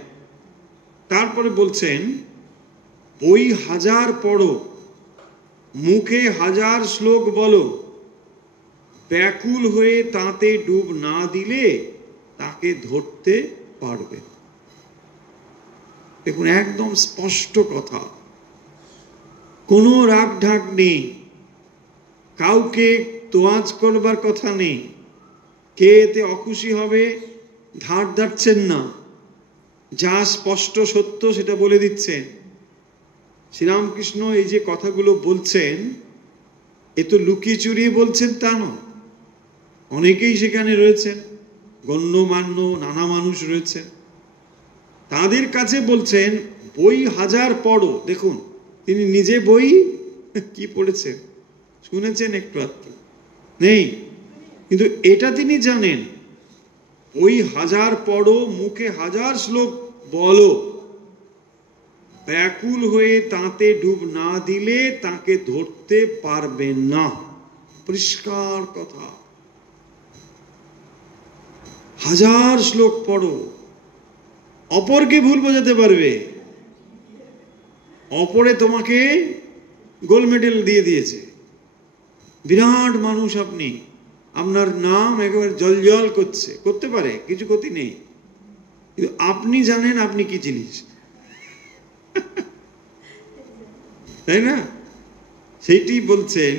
তারপরে বলছেন, বই হাজার পড়ো, মুখে হাজার শ্লোক বলো, ব্যাকুল হয়ে তাতে ডুব না দিলে তাকে ধরতে পারবে। দেখুন, একদম স্পষ্ট কথা, কোনো রাগ ঢাক নেই, কাউকে তোয়াজ করবার কথা নেই। কে এতে অখুশি হবে ধার ধারছেন না, যা স্পষ্ট সত্য সেটা বলে দিচ্ছেন। শ্রীরামকৃষ্ণ এই যে কথাগুলো বলছেন, এ তো লুকিয়ে চুরিয়ে বলছেন তা নয়। অনেকেই সেখানে রয়েছেন, গণ্যমান্য নানা মানুষ রয়েছেন, তাদের কাছে বলছেন বই হাজার পড়ো। দেখুন, তিনি নিজে বই কি পড়েছেন? শুনেছেন একটু আধটু, নেই, কিন্তু এটা তিনি জানেন, বই হাজার পড়ো, মুখে হাজার শ্লোক বলো, ব্যাকুল হয়ে তাতে ডুব না দিলে তাকে ধরতে পারবে না। পরিষ্কার কথা। হাজার শ্লোক পড়ো, অপরকে ভুল বোঝাতে পারবে। অপরে তোমাকে গোল্ড মেডেল দিয়ে দিয়েছে, বিরাট মানুষ আপনি, আপনার নাম একেবারে জল করছে, করতে পারে, কিছু ক্ষতি নেই, কিন্তু আপনি জানেন আপনি কি জিনিস, তাই না? সেইটি বলছেন,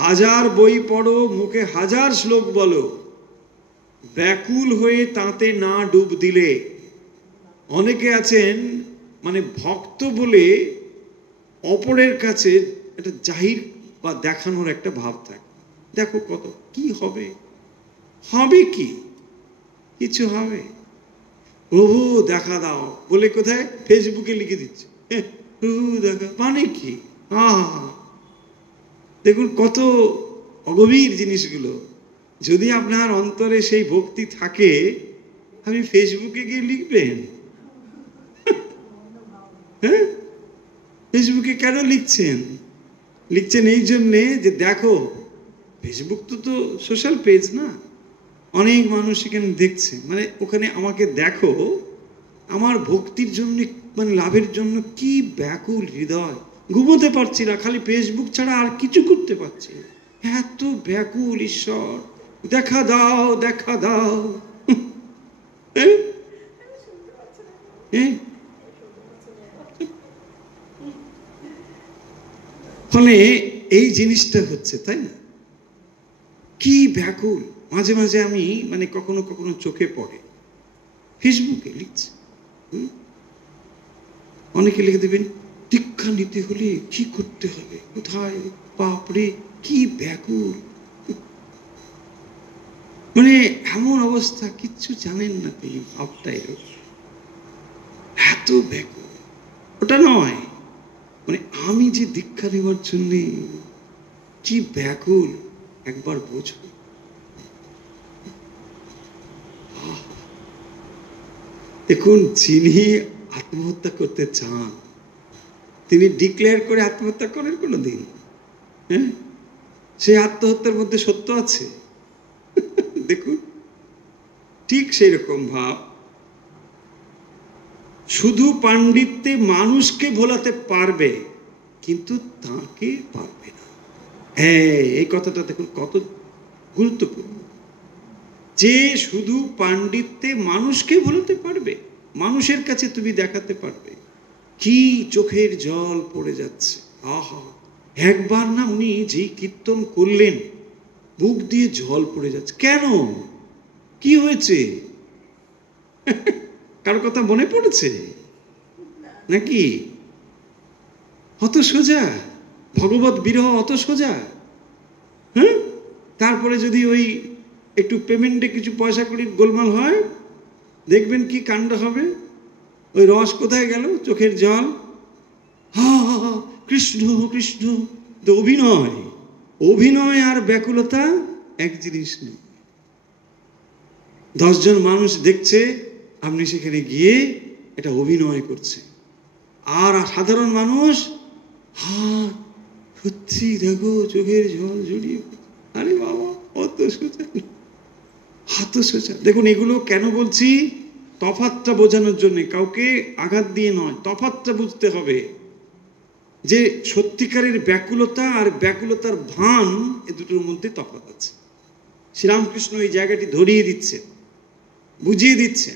হাজার বই পড়ো, মুখে হাজার শ্লোক বলো, ব্যাকুল হয়ে তাতে না ডুব দিলে। অনেকে আছেন মানে ভক্ত বলে অপরের কাছে একটা জাহির বা দেখানোর একটা ভাব থাকে। দেখো কত কি হবে, হবে কি, কিছু হবে, প্রভু দেখা দাও বলে কোথায় ফেসবুকে লিখে দিচ্ছে, প্রভু দেখা, মানে কি? দেখুন কত অগভীর জিনিসগুলো। যদি আপনার অন্তরে সেই ভক্তি থাকে, আপনি ফেসবুকে গিয়ে লিখবেন। হ্যাঁ, ফেসবুকে কেন লিখছেন? লিখছেন এই জন্যে যে দেখো, ফেসবুক তো সোশ্যাল পেজ না, অনেক মানুষ সেখানে দেখছে, মানে ওখানে আমাকে দেখো, আমার ভক্তির জন্য, মানে লাভের জন্য কি ব্যাকুল হৃদয়, ঘুমোতে পারছি না, খালি ফেসবুক ছাড়া আর কিছু করতে পারছি না, এত ব্যাকুল, ঈশ্বর দেখা দাও, দেখা দাও। ফলে এই জিনিসটা হচ্ছে, তাই না? কি ব্যাকুল। মাঝে মাঝে আমি মানে কখনো কখনো চোখে পড়ে, ফেসবুকে লিখছে, অনেকে লিখে দেবেন দীক্ষা নিতে হলে কি করতে হবে, কোথায়, বাপরে কি ব্যাকুল, মানে এমন অবস্থা, কিচ্ছু জানেন না তিনি, ভাবটাই এত ব্যাকুল। ওটা নয়, মানে আমি যে দীক্ষা নেওয়ার জন্য কি ব্যাকুল, একবার বোঝো। দেখুন, যিনি আত্মহত্যা করতে চান তিনি ডিক্লেয়ার করে আত্মহত্যা করেন কোনোদিন? হ্যাঁ, সেই আত্মহত্যার মধ্যে সত্য আছে। দেখুন, ঠিক সেই রকম ভাব, শুধু পাণ্ডিত্যে মানুষকে ভোলাতে পারবে, কিন্তু তাকে পারবে না। হ্যাঁ, এই কথাটা দেখুন কত গুরুত্বপূর্ণ, যে শুধু পাণ্ডিত্যে মানুষকে ভোলাতে পারবে, মানুষের কাছে তুমি দেখাতে পারবে। কি চোখের জল পড়ে যাচ্ছে, আহা! একবার না উনি যেই কীর্তন করলেন, বুক দিয়ে জল পড়ে যাচ্ছে। কেন, কি হয়েছে? কার কথা মনে পড়েছে নাকি? অত সোজা ভগবত বিরহ, অত সোজা। হ্যাঁ, তারপরে যদি ওই একটু পেমেন্টে কিছু পয়সা করি গোলমাল হয়, দেখবেন কি কাণ্ড হবে। ওই রস কোথায় গেল? চোখের জল। হা হা হা, কৃষ্ণ কৃষ্ণ। তো অভিনয়, অভিনয় আর ব্যাকুলতা এক জিনিস নেই। 10 জন মানুষ দেখছে, আপনি সেখানে গিয়ে এটা অভিনয় করছে। আর সাধারণ মানুষ, হা সত্যি দেখো চোখের জল জড়িয়ে, আরে বাবা অত সোজা, হাত সোজা। দেখুন এগুলো কেন বলছি? তফাৎটা বোঝানোর জন্য, কাউকে আঘাত দিয়ে নয়। তফাৎটা বুঝতে হবে যে সত্যিকারের ব্যাকুলতা আর ব্যাকুলতার ভান, এ দুটোর মধ্যে তফাৎ আছে। শ্রীরামকৃষ্ণ এই জায়গাটি ধরিয়ে দিচ্ছে, বুঝিয়ে দিচ্ছে।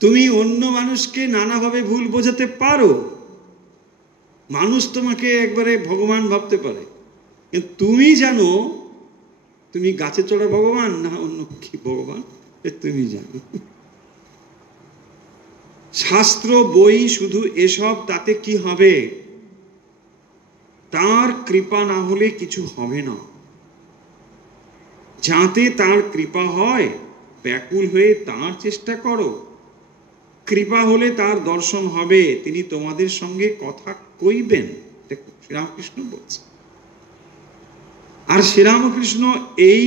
তুমি অন্য মানুষকে নানাভাবে ভুল বোঝাতে পারো, মানুষ তোমাকে একবারে ভগবান ভাবতে পারে, কিন্তু তুমি জানো তুমি গাছে চড়া ভগবান না অন্য কি ভগবান, তুমি জানো। শাস্ত্র বই শুধু এসব, তাতে কি হবে? তার কৃপা না হলে কিছু হবে না। যাতে তার কৃপা হয়, ব্যাকুল হয়ে তার চেষ্টা করো। কৃপা হলে তার দর্শন হবে, তিনি তোমাদের সঙ্গে কথা কইবেন। শ্রীরামকৃষ্ণ বলছে। আর শ্রীরামকৃষ্ণ এই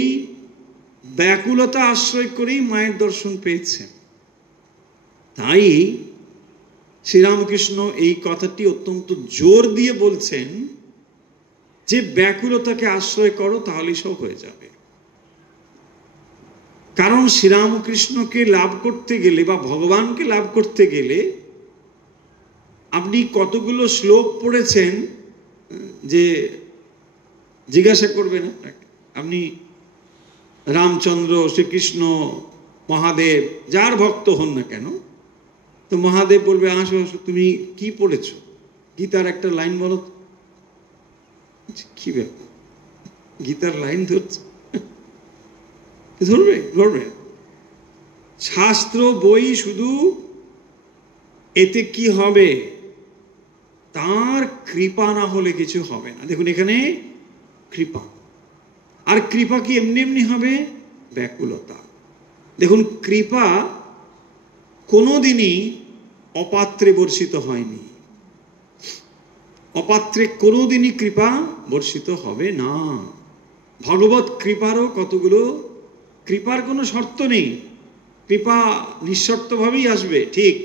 ব্যাকুলতা আশ্রয় করেই মায়ের দর্শন পেয়েছেন। তাই শ্রীরামকৃষ্ণ এই কথাটি অত্যন্ত জোর দিয়ে বলছেন যে ব্যাকুলতাকে আশ্রয় করো, তাহলেই সব হয়ে যাবে। কারণ শ্রীরামকৃষ্ণকে লাভ করতে গেলে বা ভগবানকে লাভ করতে গেলে আপনি কতগুলো শ্লোক পড়েছেন যে জিজ্ঞাসা করবেন আপনাকে। আপনি রামচন্দ্র, শ্রীকৃষ্ণ, মহাদেব যার ভক্ত হন না কেন, তো মহাদেব বলবে আসো আসো, তুমি কি পড়েছ? গীতার একটা লাইন বলো। কি ব্যাপার, গীতার লাইন ধরছে? ধরবে ধরবে। শাস্ত্র বই শুধু, এতে কি হবে? তার কৃপা না হলে কিছু হবে না। দেখুন এখানে কৃপা, আর কৃপা কি এমনি এমনি হবে? ব্যাকুলতা। দেখুন কৃপা কোনোদিনই অপাত্রে বর্ষিত হয়নি, অপাত্রে কোনোদিনই কৃপা বর্ষিত হবে না। ভগবত কৃপারও কতগুলো, কৃপার কোনো শর্ত নেই, কৃপা নিঃশর্তভাবেই আসবে, ঠিক।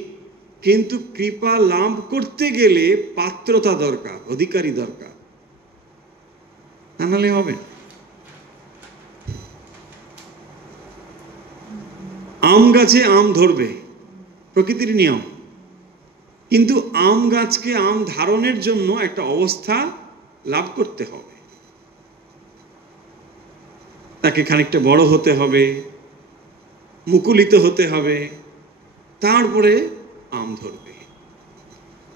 কিন্তু কৃপা লাভ করতে গেলে পাত্রতা দরকার, অধিকারী দরকার, তা নাহলে হবে। আম গাছে আম ধরবে, প্রকৃতির নিয়ম, কিন্তু আম গাছকে আম ধারণের জন্য একটা অবস্থা লাভ করতে হবে। তাকে খানিকটা বড় হতে হবে, মুকুলিত হতে হবে, তারপরে আম ধরবে।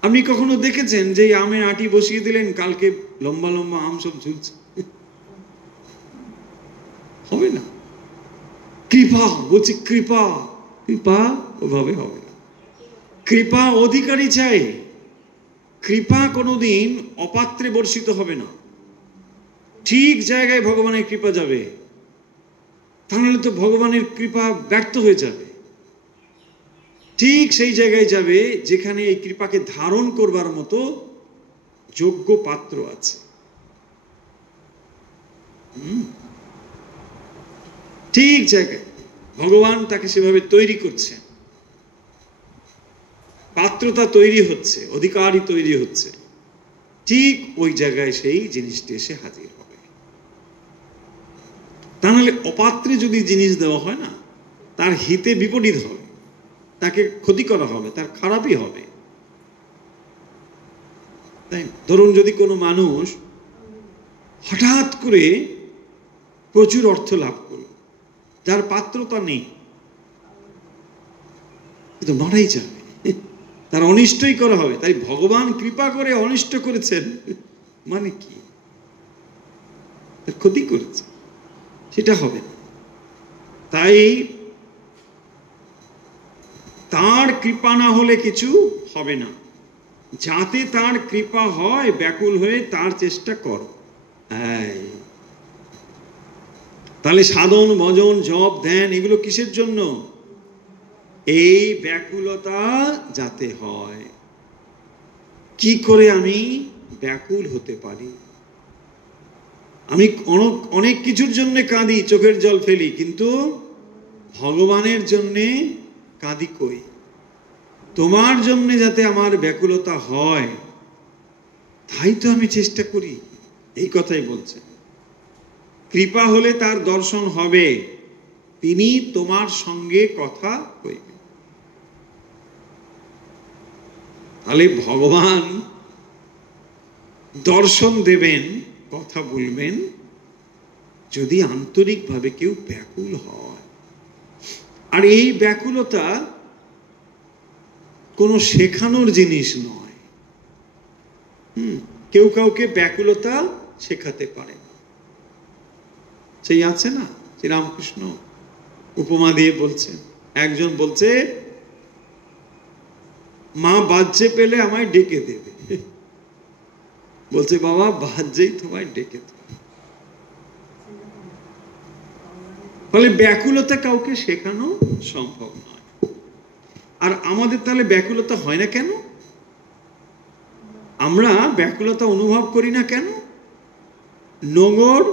আপনি কখনো দেখেছেন যে আমে আটি বসিয়ে দিলেন, কালকে লম্বা লম্বা আম সব ঝুলছে? হবে না। কৃপা বলছি, কৃপা, কৃপা ওভাবে হবে না। কৃপা অধিকারী চাই। কৃপা কোনোদিন অপাত্রে বর্ষিত হবে না, ঠিক জায়গায় ভগবানের কৃপা যাবে। তাহলে তো ভগবানের কৃপা ব্যর্থ হয়ে যাবে। ঠিক সেই জায়গায় যাবে যেখানে এই কৃপাকে ধারণ করবার মতো যোগ্য পাত্র আছে। ঠিক জায়গায় ভগবান তাকে সেভাবে তৈরি করছে, পাত্রতা তৈরি হচ্ছে, অধিকারী তৈরি হচ্ছে। ঠিক ওই জায়গায় সেই জিনিসটি এসে হাজির হবে। তাহলে অপাত্রে যদি জিনিস দেওয়া হয় না, তার হিতে বিপরীত হবে, তাকে ক্ষতি করা হবে, তার খারাপই হবে। তাই ধরুন যদি কোনো মানুষ হঠাৎ করে প্রচুর অর্থ লাভ করল, যার পাত্রতা নেই, কিন্তু মারাই যাবে, তার অনিষ্টই করা হবে। তাই ভগবান কৃপা করে অনিষ্ট করেছেন মানে কি? তার ক্ষতি করেছে, সেটা হবে না। তাই তার কৃপা না হলে কিছু হবে না। যাতে তার কৃপা হয় ব্যাকুল হয়ে তার চেষ্টা করো। তাহলে সাধন ভজন জপ ধ্যান এগুলো কিসের জন্য? এই ব্যাকুলতা যাতে হয়। কি করে আমি ব্যাকুল হতে পারি? আমি অনেক কিছুর জন্য কাঁদি, চোখের জল ফেলি, কিন্তু ভগবানের জন্যে কাঁদি কই? তোমার জন্য যাতে আমার ব্যাকুলতা হয় তাই তো আমি চেষ্টা করি। এই কথাই বলছে। কৃপা হলে তার দর্শন হবে, তিনি তোমার সঙ্গে কথা কইবে। তাহলে ভগবান দর্শন দেবেন, কথা বলবেন যদি আন্তরিকভাবে কেউ ব্যাকুল হয়। আর এই ব্যাকুলতা কোনো শেখানোর জিনিস নয়। কেউ কাউকে ব্যাকুলতা শেখাতে পারে না। সেই আছে না, শ্রীরামকৃষ্ণ উপমা দিয়ে বলছেন। একজন বলছে, মা বাজ্যে পেলে আমায় ডেকে দেবে। বলছে, বাবা বাজ্যেই তোমায় ডেকে দেবে। ফলে ব্যাকুলতা কাউকে শেখানো সম্ভব নয়। আর আমাদের তাহলে ব্যাকুলতা হয় না কেন? আমরা ব্যাকুলতা অনুভব করি না কেন? নোঙর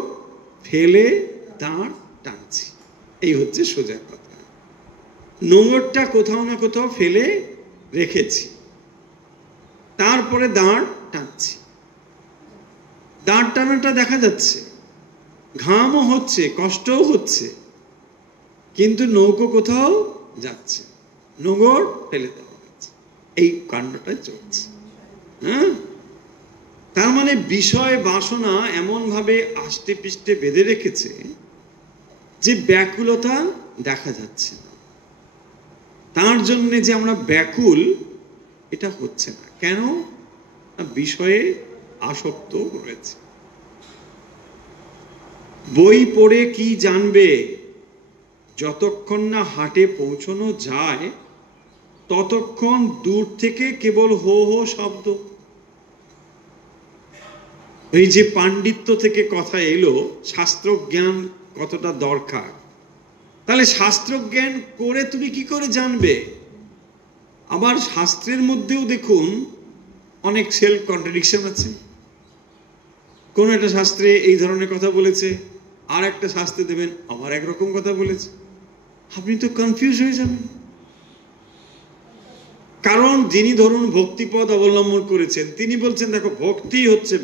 ফেলে দাঁড় টানছি, এই হচ্ছে সোজা কথা। নোঙরটা কোথাও না কোথাও ফেলে রেখেছি, তারপরে দাঁড় টানছি। দাঁড় টানাটা দেখা যাচ্ছে, ঘামও হচ্ছে, কষ্টও হচ্ছে, কিন্তু নৌকো কোথাও যাচ্ছে, নোঙর ফেলে দেওয়া হচ্ছে। এই কাণ্ডটা চলছে। তার মানে বিষয় বাসনা এমন ভাবে আষ্টে পৃষ্ঠে বেঁধে রেখেছে যে ব্যাকুলতা দেখা যাচ্ছে না। তার জন্য যে আমরা ব্যাকুল, এটা হচ্ছে না। কেন? বিষয়ে আসক্ত রয়েছে। বই পড়ে কি জানবে? যতক্ষণ না হাটে পৌঁছানো যায় ততক্ষণ দূর থেকে কেবল হো হো শব্দ। এই যে পাণ্ডিত্য থেকে কথা এলো, শাস্ত্র জ্ঞান কতটা দরকার। তাহলে শাস্ত্র জ্ঞান করে তুমি কি করে জানবে? আবার শাস্ত্রের মধ্যেও দেখুন অনেক সেলফ কন্ট্রাডিকশন আছে। কোন একটা শাস্ত্রে এই ধরনের কথা বলেছে, আর একটা শাস্ত্রে দেবেন আবার একরকম কথা বলেছে। আপনি তো কনফিউজ হয়ে যাবেন। কারণ যিনি ধরুন ভক্তিপদ অবলম্বন করেছেন, তিনি বলছেন দেখো ভক্তি হচ্ছে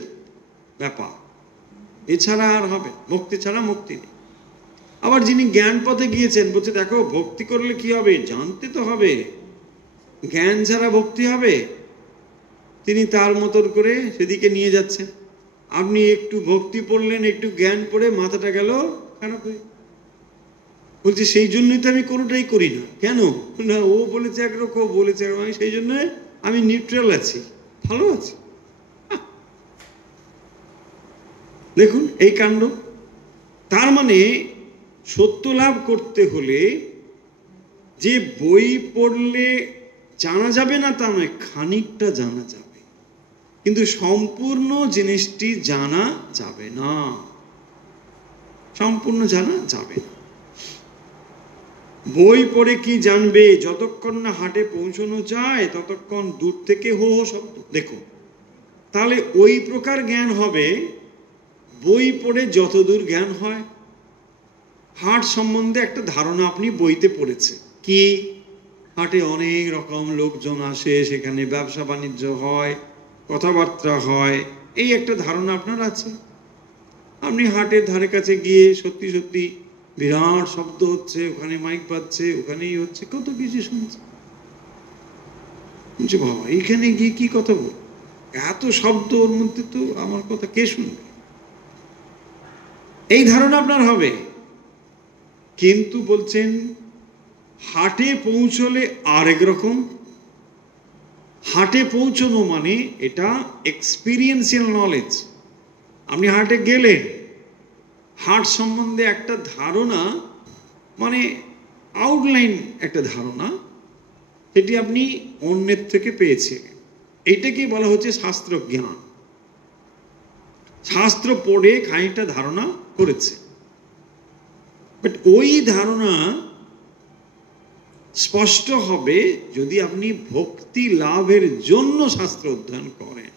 ব্যাপার, এছাড়া আর হবে, ভক্তি ছাড়া মুক্তি নেই। আবার যিনি জ্ঞান পথে গিয়েছেন বলছে দেখো ভক্তি করলে কি হবে, জানতে তো হবে, জ্ঞান ছাড়া ভক্তি হবে। তিনি তার মতন করে সেদিকে নিয়ে যাচ্ছেন। আপনি একটু ভক্তি পড়লেন, একটু জ্ঞান পড়ে মাথাটা গেল খারাপ হয়ে। বলছে সেই জন্যই তো আমি কোনোটাই করি না। কেন না, ও বলেছে একরকম, বলেছে একরকম, সেই জন্য আমি নিউট্রাল আছি, ভালো আছি। দেখুন এই কাণ্ড। তার মানে সত্য লাভ করতে হলে যে বই পড়লে জানা যাবে না তা নয়, খানিকটা জানা যাবে, কিন্তু সম্পূর্ণ জিনিসটি জানা যাবে না, সম্পূর্ণ জানা যাবে না। বই পড়ে কি জানবে? যতক্ষণ না হাটে পৌঁছানো যায় ততক্ষণ দূর থেকে হো হো শব্দ। দেখুন তাহলে ওই প্রকার জ্ঞান হবে বই পড়ে যতদূর জ্ঞান হয়। হাট সম্বন্ধে একটা ধারণা আপনি বইতে পড়েছে, কি হাটে অনেক রকম লোকজন আসে, সেখানে ব্যবসা বাণিজ্য হয়, কথাবার্তা হয়, এই একটা ধারণা আপনার আছে। আপনি হাটের ধারে কাছে গিয়ে সত্যি সত্যি বিরাট শব্দ হচ্ছে, ওখানে মাইক বাজছে, ওখানেই হচ্ছে, কত কিছু শুনছে। বাবা এইখানে গিয়ে কি কথা বল, এত শব্দ, ওর মধ্যে তো আমার কথা কে শুনবে, এই ধারণা আপনার হবে। কিন্তু বলছেন হাটে পৌঁছলে আরেক রকম। হাটে পৌঁছানো মানে এটা এক্সপিরিয়েন্সিয়াল নলেজ। আপনি হাটে গেলেন, হাট সম্বন্ধে একটা ধারণা, মানে আউটলাইন একটা ধারণা, সেটি আপনি অন্যের থেকে পেয়েছিলেন। এইটাকে বলা হচ্ছে শাস্ত্র জ্ঞান। শাস্ত্র পড়ে খানিকটা ধারণা করেছে, বাট ওই ধারণা স্পষ্ট হবে যদি আপনি ভক্তি লাভের জন্য শাস্ত্র অধ্যয়ন করেন।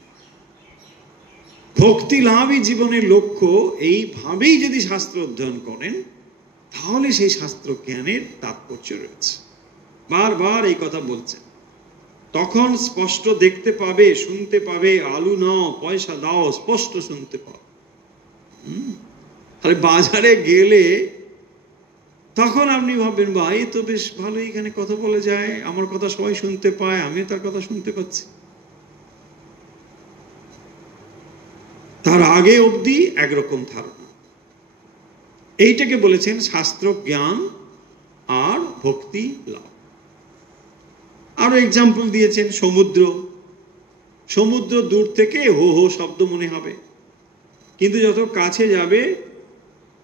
ভক্তি লাভই জীবনের লক্ষ্য, এইভাবেই যদি শাস্ত্র অধ্যয়ন করেন তাহলে সেই শাস্ত্র জ্ঞানের তাৎপর্য রয়েছে। বারবার এই কথা বলছেন। তখন স্পষ্ট দেখতে পাবে, শুনতে পাবে, আলু নাও পয়সা দাও, স্পষ্ট শুনতে পাবে। আরে বাজারে গেলে তখন আপনি ভাববেন, ভাই তো বেশ ভালো, এখানে কথা বলা যায়, আমার কথা সবাই শুনতে পায়, আমি তার কথা শুনতে পাচ্ছি। তার আগে অবধি একরকম ধারণা। এইটাকে বলেছেন শাস্ত্র জ্ঞান আর ভক্তি লাভ। আরো এক্সাম্পল দিয়েছেন সমুদ্র। সমুদ্র দূর থেকে হো হো শব্দ মনে হবে, কিন্তু যত কাছে যাবে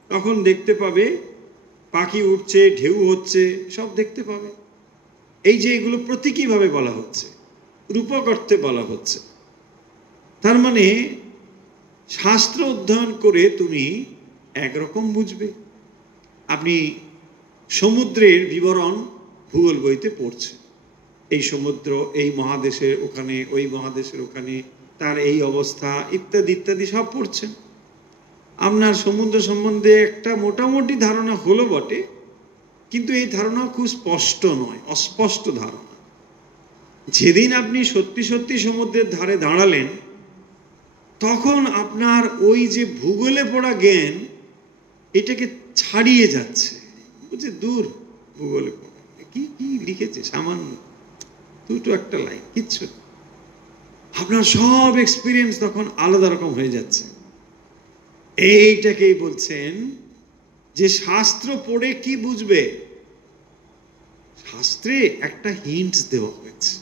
তখন দেখতে পাবে পাখি উঠছে, ঢেউ হচ্ছে, সব দেখতে পাবে। এই যে এগুলো প্রতীকীভাবে বলা হচ্ছে, রূপক অর্থে বলা হচ্ছে। তার মানে শাস্ত্র অধ্যয়ন করে তুমি একরকম বুঝবে। আপনি সমুদ্রের বিবরণ ভূগোল বইতে পড়ছেন, এই সমুদ্র এই মহাদেশের ওখানে, ওই মহাদেশের ওখানে, তার এই অবস্থা ইত্যাদি ইত্যাদি সব পড়ছেন। আপনার সমুদ্র সম্বন্ধে একটা মোটামুটি ধারণা হলো বটে, কিন্তু এই ধারণা খুব স্পষ্ট নয়, অস্পষ্ট ধারণা। যেদিন আপনি সত্যি সত্যি সমুদ্রের ধারে দাঁড়ালেন তখন আপনার ওই যে ভূগোলে পড়া জ্ঞান এটাকে ছাড়িয়ে যাচ্ছে। বুঝছে, দূর ভূগোলে পড়া কি কি লিখেছে, সামান্য দুটো একটা লাইন, কিচ্ছু। আপনার সব এক্সপিরিয়েন্স তখন আলাদা রকম হয়ে যাচ্ছে। এইটাকেই বলছেন যে শাস্ত্র পড়ে কি বুঝবে। শাস্ত্রে একটা হিন্টস দেওয়া হয়েছে।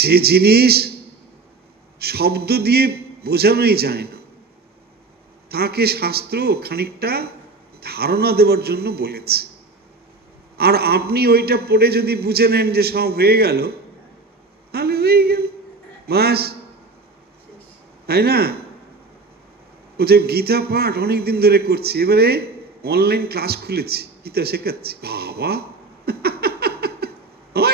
যে জিনিস শব্দ দিয়ে বোঝানোই যায় না তাকে শাস্ত্র খানিকটা ধারণা দেওয়ার জন্য বলেছে। আর আপনি ওইটা পড়ে যদি বুঝে নেন যে সব হয়ে গেল, তাহলে হয়ে গেল, বাস, তাই না? ও যে গীতা পাঠ অনেকদিন ধরে করছি, এবারে অনলাইন ক্লাস খুলেছি, গীতা শেখাচ্ছি। বাবা,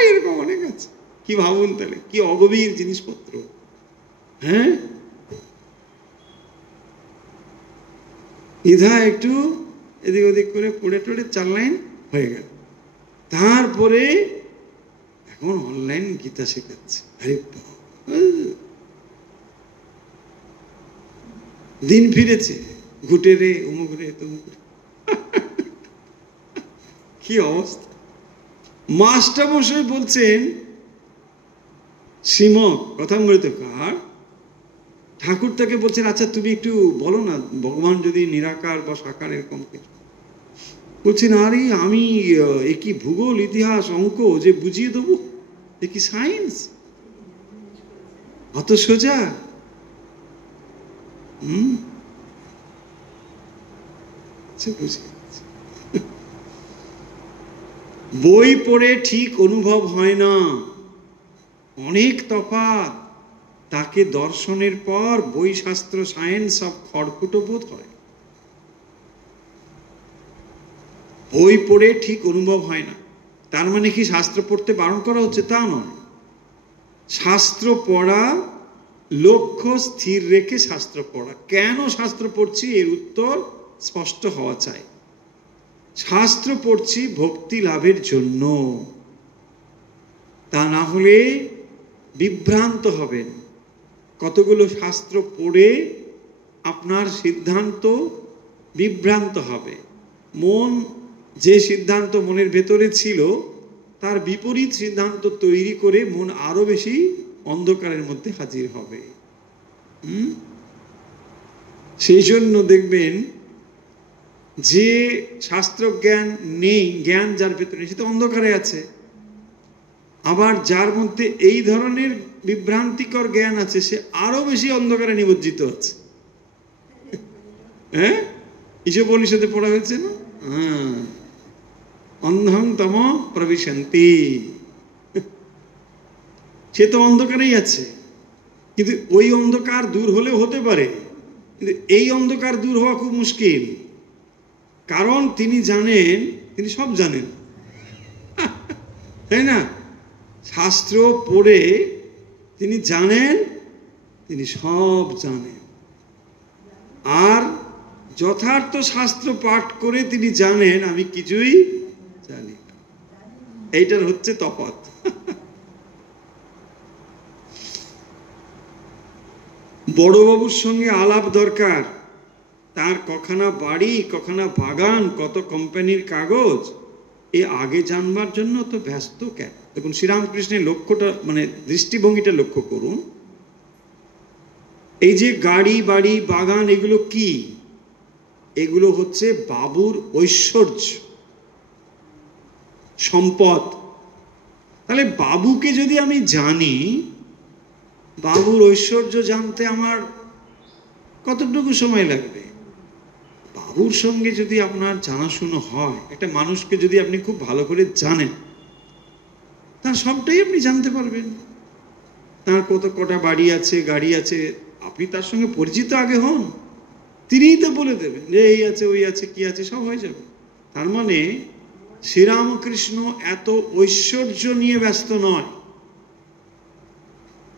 এরকম অনেক আছে। কি ভাবুন তাহলে, কি অগভীর জিনিসপত্র। হ্যাঁ, ইধা একটু এদিক ওদিক করে পড়ে টড়ে 4 লাইন হয়ে গেল। তারপরে এখন অনলাইন গীতা শেখাচ্ছে। আরে দিন ফিরেছে, ঘুটে রে অমুক রে তমুক রে। কি অবস্থা। মাস্টারমশাই বলছেন, শ্রীমৎ কথামৃতকার ঠাকুর তাকে বলছেন, আচ্ছা তুমি একটু বলো না ভগবান যদি নিরাকার বা সাকার এরকম কিছু। বলছেন, আরে আমি এ কি ভূগোল, ইতিহাস, অঙ্ক যে বুঝিয়ে দেবো, এ কি সায়েন্স, অত সোজা? বই পড়ে ঠিক অনুভব হয় না, অনেক তফাৎ। তাকে দর্শনের পর বই, শাস্ত্র, সায়েন্স সব খড়কুটো বোধ হয়। বই পড়ে ঠিক অনুভব হয় না। তার মানে কি শাস্ত্র পড়তে বারণ করা হচ্ছে? তা নয়। শাস্ত্র পড়া লক্ষ্য স্থির রেখে শাস্ত্র পড়া। কেন শাস্ত্র পড়ছি এর উত্তর স্পষ্ট হওয়া চাই। শাস্ত্র পড়ছি ভক্তি লাভের জন্য, তা না হলে বিভ্রান্ত হবেন। কতগুলো শাস্ত্র পড়ে আপনার সিদ্ধান্ত বিভ্রান্ত হবে। মন যে সিদ্ধান্ত মনের ভেতরে ছিল তার বিপরীত সিদ্ধান্ত তৈরি করে মন আরো বেশি অন্ধকারের মধ্যে হাজির হবে। সেই জন্য দেখবেন যে শাস্ত্র জ্ঞান নেই, জ্ঞান যার ভেতরে, সে তো অন্ধকারে আছে। আবার যার মধ্যে এই ধরনের বিভ্রান্তিকর জ্ঞান আছে সে আরো বেশি অন্ধকারে নিমজ্জিত আছে। হ্যাঁ, ঈশোপনিষদে পড়া হয়েছে না? অন্ধং তম প্রবিশন্তি। সে তো অন্ধকারেই আছে, কিন্তু ওই অন্ধকার দূর হলেও হতে পারে, কিন্তু এই অন্ধকার দূর হওয়া খুব মুশকিল। কারণ তিনি জানেন, তিনি সব জানেন, তাই না? শাস্ত্র পড়ে তিনি জানেন, তিনি সব জানেন। আর যথার্থ শাস্ত্র পাঠ করে তিনি জানেন আমি কিছুই জানি না। এইটার হচ্ছে তফাৎ। বড়বাবুর সঙ্গে আলাপ দরকার, তার কখানা বাড়ি, কখানা বাগান, কত কোম্পানির কাগজ, এ আগে জানবার জন্য তো ব্যস্ত কেন? দেখুন শ্রীরামকৃষ্ণের লক্ষ্যটা, মানে দৃষ্টিভঙ্গিটা লক্ষ্য করুন। এই যে গাড়ি, বাড়ি, বাগান, এগুলো কি? এগুলো হচ্ছে বাবুর ঐশ্বর্য, সম্পদ। তাহলে বাবুকে যদি আমি জানি, বাবুর ঐশ্বর্য জানতে আমার কতটুকু সময় লাগবে? বাবুর সঙ্গে যদি আপনার জানাশুনো হয়, একটা মানুষকে যদি আপনি খুব ভালো করে জানেন, তার সবটাই আপনি জানতে পারবেন। তার কটা বাড়ি আছে, গাড়ি আছে, আপনি তার সঙ্গে পরিচিত আগে হন, তিনিই তো বলে দেবেন যে এই আছে, ওই আছে, কি আছে, সব হয়ে যাবে। তার মানে শ্রীরামকৃষ্ণ এত ঐশ্বর্য নিয়ে ব্যস্ত নয়।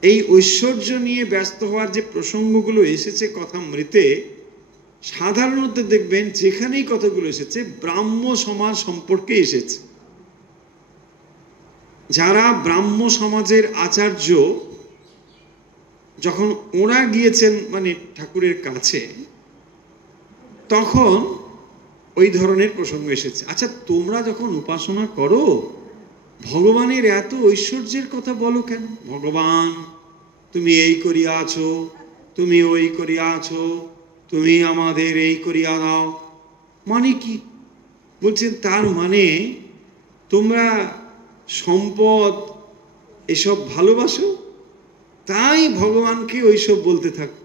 এই ঐশ্বর্য নিয়ে ব্যস্ত হওয়ার যে প্রসঙ্গগুলো এসেছে কথামৃতে, সাধারণত দেখবেন যেখানেই কথাগুলো এসেছে ব্রাহ্ম সমাজ সম্পর্কে এসেছে। যারা ব্রাহ্ম সমাজের আচার্য, যখন ওরা গিয়েছেন মানে ঠাকুরের কাছে, তখন ওই ধরনের প্রসঙ্গ এসেছে। আচ্ছা, তোমরা যখন উপাসনা করো, ভগবানের এত ঐশ্বর্যের কথা বলো কেন? ভগবান তুমি এই করিয়া আছো, তুমি ওই করিয়া আছো, তুমি আমাদের এই করিয়া দাও, মানে কি? বলছেন তার মানে তোমরা সম্পদ এসব ভালোবাসো, তাই ভগবানকে ওইসব বলতে থাকো।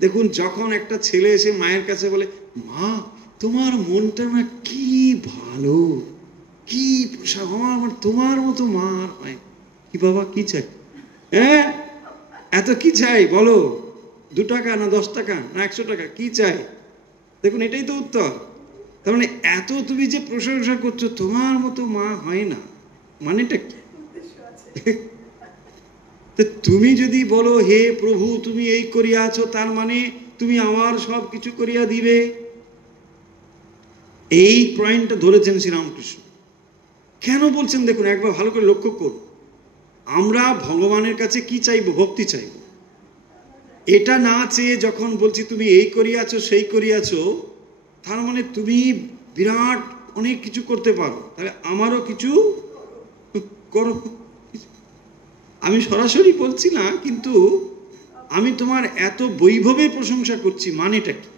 দেখুন, যখন একটা ছেলে এসে মায়ের কাছে বলে, মা তোমার মনটা না কি ভালো, কি পোশাক, আমার তোমার মতো মা আর হয় কি। বাবা কি চাই? হ্যাঁ, এত কি চাই বলো? 2 টাকা না 10 টাকা না 100 টাকা, কি চাই? দেখুন, এটাই তো উত্তর। তার মানে এত তুমি যে প্রশংসা করছো, তোমার মতো মা হয় না, মানেটা কি? তুমি যদি বলো হে প্রভু তুমি এই করিয়া আছো, তার মানে তুমি আমার সব কিছু করিয়া দিবে। এই পয়েন্টটা ধরেছেন শ্রীরামকৃষ্ণ। কেন বলছেন দেখুন, একবার ভালো করে লক্ষ্য করুন। আমরা ভগবানের কাছে কি চাইব? ভক্তি চাইব। এটা না চেয়ে যখন বলছি তুমি এই করিয়াছো, সেই করিয়াছো, তার মানে তুমি বিরাট অনেক কিছু করতে পারো, তাহলে আমারও কিছু করো। আমি সরাসরি বলছি না, কিন্তু আমি তোমার এত বৈভবের প্রশংসা করছি, মানেটা কি?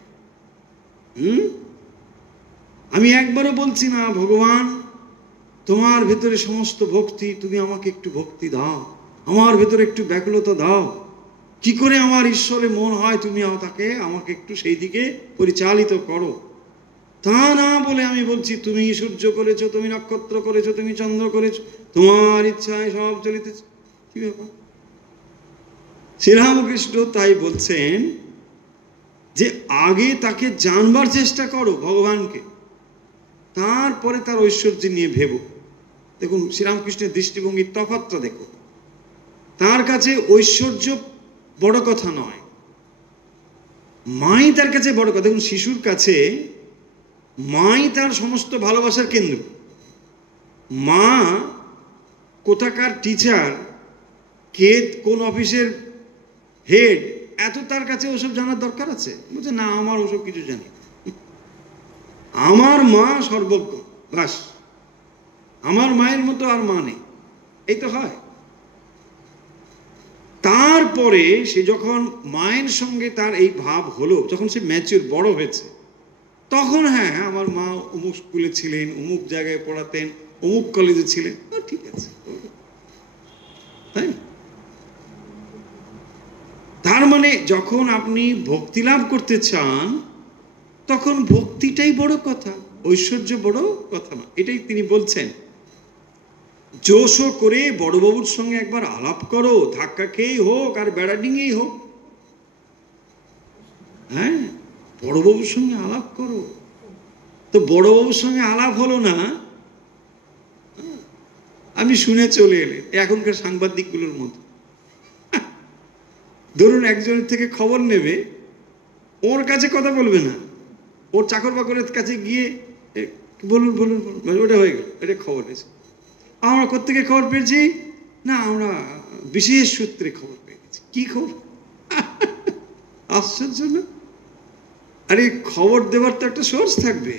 আমি একবারও বলছি না ভগবান তোমার ভেতরে সমস্ত ভক্তি, তুমি আমাকে একটু ভক্তি দাও, আমার ভেতরে একটু ব্যাকুলতা দাও, কি করে আমার ঈশ্বরে মন হয় তুমি তাকে আমাকে একটু সেই দিকে পরিচালিত করো। তা না বলে আমি বলছি তুমি সূর্য করেছো, তুমি নক্ষত্র করেছো, তুমি চন্দ্র করেছো, তোমার ইচ্ছায় সব চলিতেছে। কি ব্যাপার? শ্রীরামকৃষ্ণ তাই বলছেন যে আগে তাকে জানবার চেষ্টা করো ভগবানকে, তারপরে তার ঐশ্বর্য নিয়ে ভেবো। দেখুন শ্রীরামকৃষ্ণের দৃষ্টিভঙ্গির তফাৎটা দেখো। তার কাছে ঐশ্বর্য বড় কথা নয়, মাই তার কাছে বড় কথা। দেখুন, শিশুর কাছে মাই তার সমস্ত ভালোবাসার কেন্দ্র। মা কোথাকার টিচার, কে কোন অফিসের হেড, এত তার কাছে ওসব জানার দরকার আছে? বলছে না, আমার ওসব কিছু জানি, আমার মা সর্বজ্ঞ, বাস, আমার মায়ের মতো আর মা নেই। এই তো হয়। তারপরে সে যখন মায়ের সঙ্গে তার এই ভাব হলো, যখন সে ম্যাচিউর বড় হয়েছে, তখন হ্যাঁ আমার মা অমুক স্কুলে ছিলেন, অমুক জায়গায় পড়াতেন, অমুক কলেজে ছিলেন, ঠিক আছে, তাই। তার মানে যখন আপনি ভক্তি লাভ করতে চান, তখন ভক্তিটাই বড় কথা। ঐশ্বর্য বড় কথা না, এটাই তিনি বলছেন। জোশো করে বড়বাবুর সঙ্গে একবার আলাপ করো, ধাক্কা খেয়েই হোক আর বেড়া ডিঙেই হোক। হ্যাঁ, বড়বাবুর সঙ্গে আলাপ করো। তো বড়বাবুর সঙ্গে আলাপ হলো না, আমি শুনে চলে এলেন। এখনকার সাংবাদিকগুলোর মতো ধরুন একজনের থেকে খবর নেবে, ওর কাছে কথা বলবে না, ওর চাকর বাকরের কাছে গিয়ে বলুন বলুন বলুন, ওটা হয়ে গেল, এটা খবর এসে। আমরা কোত্থেকে খবর পেয়েছি? না, আমরা বিশেষ সূত্রে খবর পেয়ে গেছি। কি খবর? আশ্চর্য না? আরে খবর দেওয়ার তো একটা সোর্স থাকবে।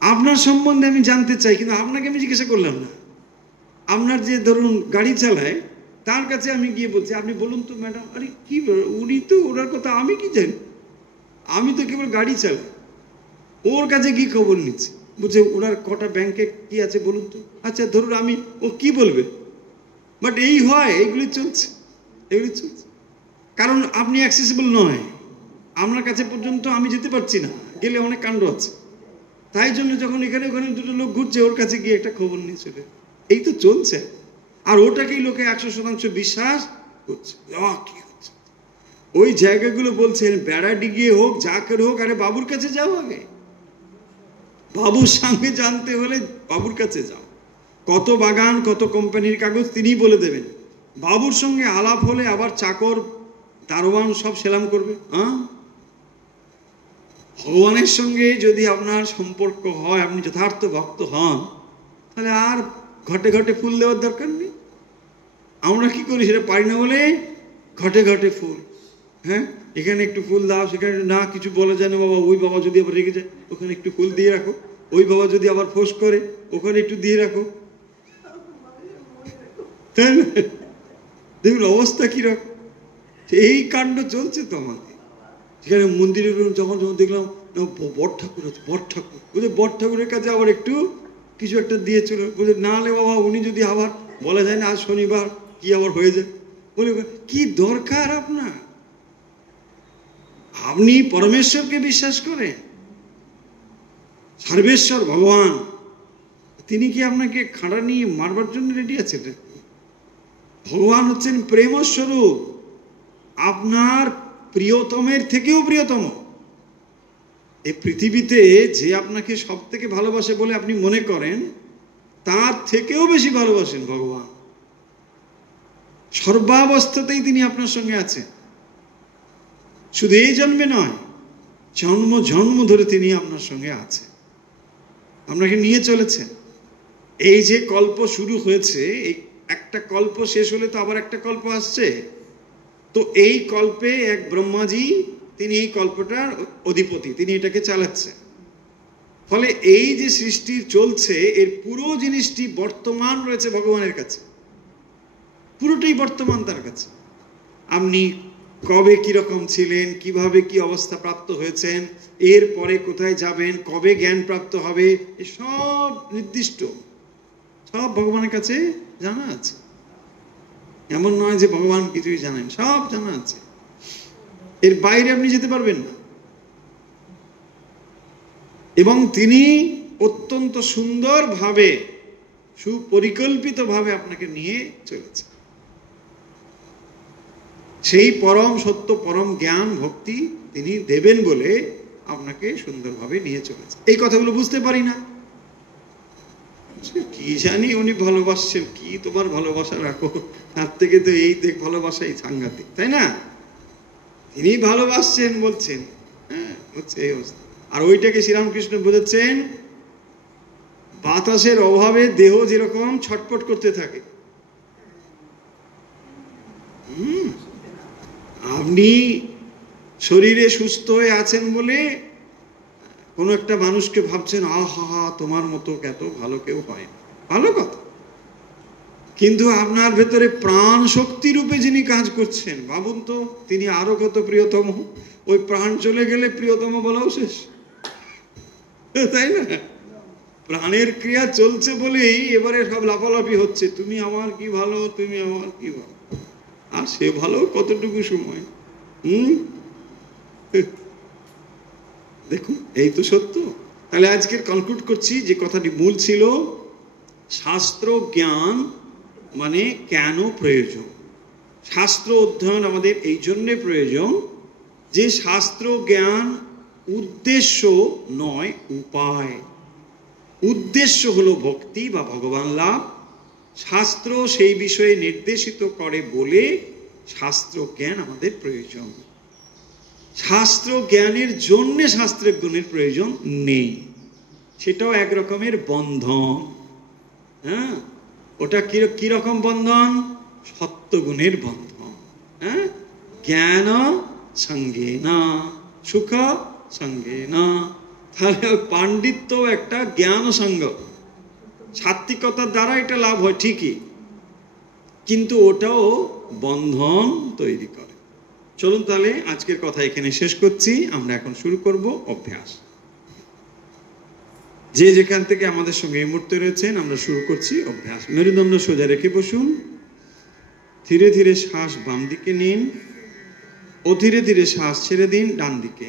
আপনার সম্বন্ধে আমি জানতে চাই, কিন্তু আপনাকে আমি জিজ্ঞাসা করলাম না। আপনার যে ধরুন গাড়ি চালায়, তার কাছে আমি গিয়ে বলছি, আপনি বলুন তো ম্যাডাম। আরে কি, উনি তো, ওনার কথা আমি কি জানি? আমি তো কেবল গাড়ি চালাই। ওর কাছে কি খবর নিচ্ছে, বুঝছে ওনার কটা ব্যাংকে কি আছে বলুন তো। আচ্ছা ধরুন আমি, ও কি বলবে? বাট এই হয়, এগুলি চলছে, এগুলি চলছে। কারণ আপনি অ্যাক্সেসিবল নয়, আপনার কাছে পর্যন্ত আমি যেতে পারছি না, গেলে অনেক কাণ্ড আছে। তাই জন্য যখন এখানে ওখানে দুটো লোক ঘুরছে, ওর কাছে গিয়ে একটা খবর নিয়ে চলে, এই তো চলছে। আর ওটাকেই লোকে 100% বিশ্বাস করছে। কি হচ্ছে ওই জায়গাগুলো বলছেন, বেড়া ডিগিয়ে হোক, যা করে হোক, আরে বাবুর কাছে যাও আগে। বাবুর সঙ্গে জানতে হলে বাবুর কাছে যাও। কত বাগান, কত কোম্পানির কাগজ তিনিই বলে দেবেন। বাবুর সঙ্গে আলাপ হলে আবার চাকর দারোয়ান সব সেলাম করবে। ভগবানের সঙ্গে যদি আপনার সম্পর্ক হয়, আপনি যথার্থ ভক্ত হন, তাহলে আর ঘটে ঘটে ফুল দেওয়ার দরকার নেই। আমরা কি করি সেটা পারি না বলে ঘটে ঘটে ফুল। হ্যাঁ, এখানে একটু ফুল দাও, সেখানে না, কিছু বলে যায় না বাবা। ওই বাবা যদি আবার রেগে যায়, ওখানে একটু ফুল দিয়ে রাখো। ওই বাবা যদি আবার ফোঁস করে, ওখানে একটু দিয়ে রাখো। তাই না? দেখুন অবস্থা কিরকম। এই কাণ্ড চলছে তো আমাদের। সেখানে মন্দিরে যখন যখন দেখলাম বট ঠাকুর আছে, বট ঠাকুর, বুঝলে বট ঠাকুরের কাছে আবার একটু কিছু একটা দিয়ে চলো, বুঝলে না হলে বাবা উনি যদি আবার বলা যায় না আজ শনিবার কি আবার হয়ে যায়, বলে কি দরকার আপনার? আপনি পরমেশ্বরকে বিশ্বাস করেন, সর্বেশ্বর ভগবান, তিনি কি আপনাকে খাড়া নিয়ে মারবার জন্য রেডি আছেন? ভগবান হচ্ছেন প্রেম স্বরূপ, আপনার প্রিয়তমের থেকেও প্রিয়তম। এই পৃথিবীতে যে আপনাকে সব থেকে ভালোবাসে বলে আপনি মনে করেন, তার থেকেও বেশি ভালোবাসেন ভগবান। সর্বাবস্থাতেই তিনি আপনার সঙ্গে আছেন। শুধু এই জন্মে নয়, জন্ম জন্ম ধরে তিনি আপনার সঙ্গে আছেন, আপনাকে নিয়ে চলেছেন। এই যে কল্প শুরু হয়েছে, এই একটা কল্প শেষ হলে তো আবার একটা কল্প আসছে। তো এই কল্পে এক ব্রহ্মাজি, তিনি এই কল্পটার অধিপতি, তিনি এটাকে চালাচ্ছেন। ফলে এই যে সৃষ্টি চলছে, এর পুরো জিনিসটি বর্তমান রয়েছে ভগবানের কাছে, পুরোটাই বর্তমান তার কাছে। আপনি কবে কিরকম ছিলেন, কিভাবে কি অবস্থা প্রাপ্ত হয়েছেন, এর পরে কোথায় যাবেন, কবে জ্ঞান প্রাপ্ত হবে, সব নির্দিষ্ট, সব ভগবানের কাছে জানা আছে। এমন নয় যে ভগবান কিছুই জানেন, সব জানা আছে। এর বাইরে আপনি যেতে পারবেন না। এবং তিনি অত্যন্ত সুন্দরভাবে, সুপরিকল্পিতভাবে আপনাকে নিয়ে চলেছে। সেই পরম সত্য, পরম জ্ঞান, ভক্তি তিনি দেবেন বলে আপনাকে সুন্দরভাবে নিয়ে চলেছে। এই কথাগুলো বুঝতে পারি না, কি জানি উনি ভালোবাসছেন, কি তোমার ভালোবাসা রাখো, তার থেকে তো এই দেখ ভালোবাসাই সাংঘাতিক, তাই না? তিনি ভালোবাসছেন বলছেন, হ্যাঁ, হচ্ছে এই অবস্থা। আর ওইটাকে শ্রীরামকৃষ্ণ বোঝাচ্ছেন, বাতাসের অভাবে দেহ যেরকম ছটপট করতে থাকে, আপনি শরীরে সুস্থ হয়ে আছেন বলে কোনো একটা মানুষকে ভাবছেন, আহা তোমার মতো এত ভালো কেউ হয় না, ভালো কথা। কিন্তু আপনার ভেতরে প্রাণ শক্তি রূপে যিনি কাজ করছেন, ভাবুন তো, তিনি আরো কত প্রিয়তম। ওই প্রাণ চলে গেলে প্রিয়তম বলাও শেষ, তাই না? প্রাণের ক্রিয়া চলছে বলেই এবারে সব লাফালাফি হচ্ছে, তুমি আমার কি ভালো, তুমি আমার কি ভালো। আর সে ভালো কতটুকু সময়। দেখুন, এই তো সত্য। তাহলে আজকে কনক্লুড করছি যে কথাটি মূল ছিল, শাস্ত্র জ্ঞান মানে কেন প্রয়োজন। শাস্ত্র অধ্যয়ন আমাদের এই জন্যে প্রয়োজন যে শাস্ত্র জ্ঞান উদ্দেশ্য নয়, উপায়। উদ্দেশ্য হলো ভক্তি বা ভগবান লাভ। শাস্ত্র সেই বিষয়ে নির্দেশিত করে বলে শাস্ত্র জ্ঞান আমাদের প্রয়োজন। শাস্ত্র জ্ঞানের জন্য শাস্ত্রের গুণের প্রয়োজন নেই, সেটাও এক রকমের বন্ধন। হ্যাঁ, ওটা কিরকম বন্ধন? সত্যগুণের বন্ধন। হ্যাঁ, জ্ঞান সঙ্গে না সুখ সঙ্গে না। তাহলে পাণ্ডিত্য একটা জ্ঞান সঙ্গ, সাত্বিকতার দ্বারা এটা লাভ হয় ঠিকই, কিন্তু ওটাও বন্ধন তৈরি করে। চলুন তাহলে আজকের কথা এখানে শেষ করছি। আমরা এখন শুরু করব অভ্যাস। যে যেখান থেকে আমাদের সঙ্গে এই মুহূর্তে রয়েছেন, আমরা শুরু করছি অভ্যাস। মেরুদণ্ড সোজা রেখে বসুন। ধীরে ধীরে শ্বাস বাম দিকে নিন ও ধীরে ধীরে শ্বাস ছেড়ে দিন ডান দিকে।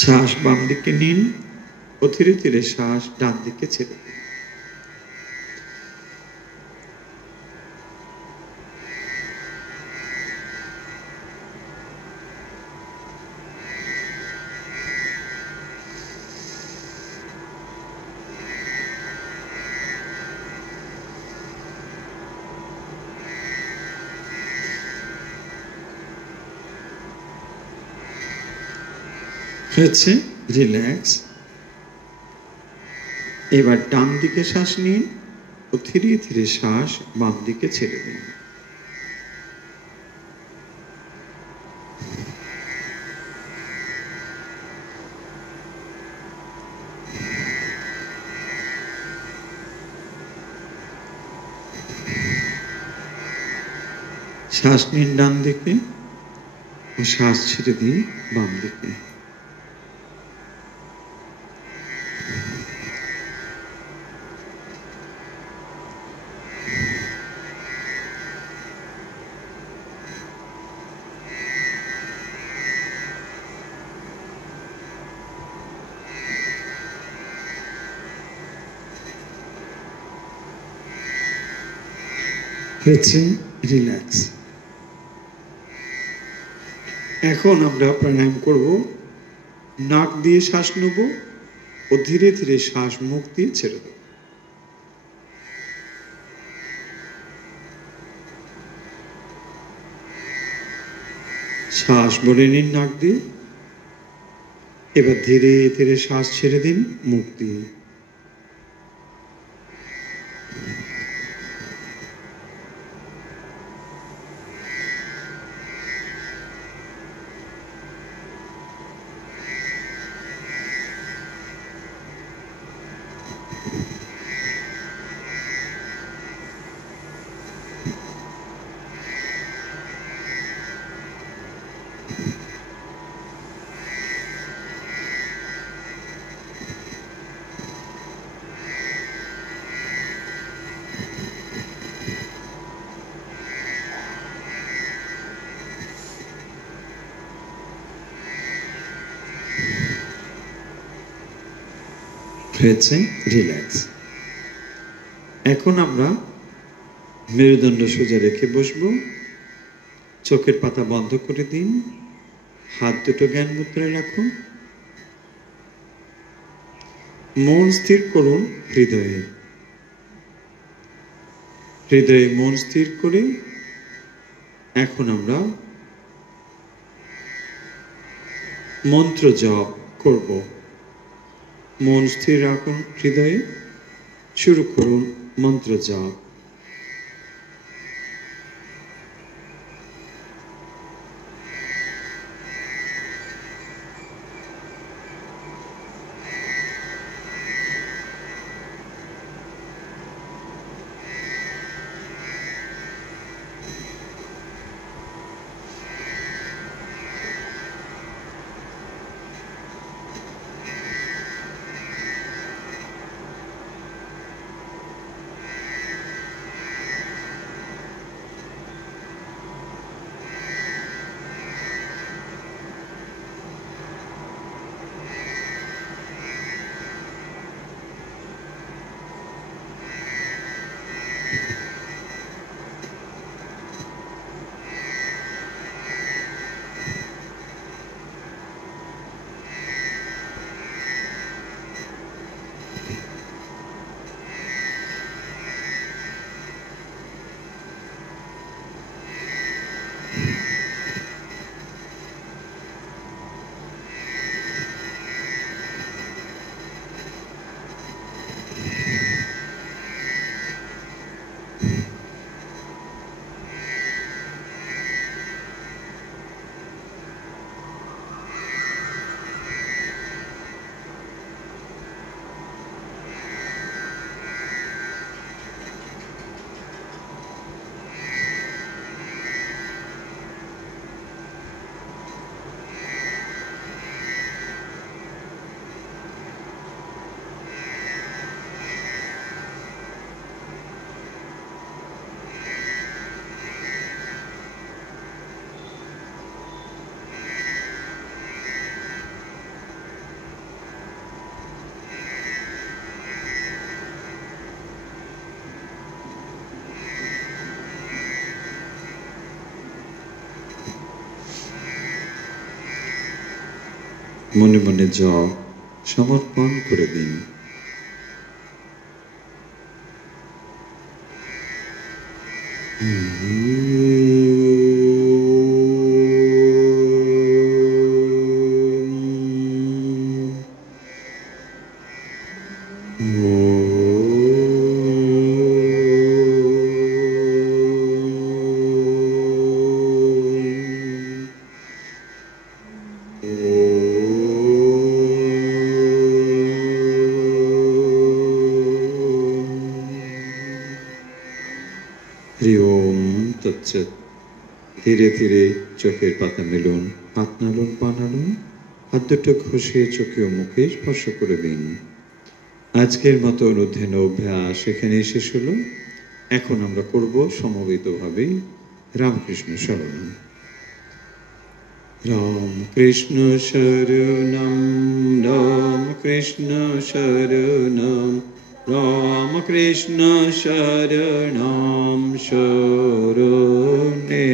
শ্বাস বাম দিকে নিন ও ধীরে ধীরে শ্বাস ডান দিকে ছেড়ে দিন। হয়েছে, রিল্যাক্স। এবার ডান দিকে শ্বাস নিন ও ধীরে ধীরে শ্বাস বাম দিকে ছেড়ে দিন। শ্বাস নিন ডান দিকে ও শ্বাস ছেড়ে দিন বাম দিকে। হয়েছে, রিল্যাক্স। এখন আমরা প্রাণায়াম করব। নাক দিয়ে শ্বাস নেব ও ধীরে ধীরে শ্বাস মুখ দিয়ে ছেড়ে দেব। শ্বাস ভরে নিন নাক দিয়ে, এবার ধীরে ধীরে শ্বাস ছেড়ে দিন মুখ দিয়ে। হয়েছে, রিল্যাক্স। এখন আমরা মেরুদণ্ড সোজা রেখে বসবো। চোখের পাতা বন্ধ করে দিন, হাত দুটো জ্ঞান মুদ্রায় রাখুন। মন স্থির করুন হৃদয়ে। হৃদয়ে মন স্থির করে এখন আমরা মন্ত্র জপ করব। মন স্থির রাখুন হৃদয়ে, শুরু করুন মন্ত্র জপ। মনে মনে জপ সমর্পণ করে দিন। ধীরে ধীরে চোখের পাতা মেলুন, হাত নাড়ুন, পা নাড়ুন, হাত দুটো ঘষে চোখে ও মুখে স্পর্শ করে দিন। আজকের মতো অনুধ্যান অভ্যাস এখানে শেষ হলো। এখন আমরা করব সমবেতভাবে রামকৃষ্ণ শরণম। রামকৃষ্ণ শরণম, রামকৃষ্ণ শরণম, রামকৃষ্ণ শরণম শরণে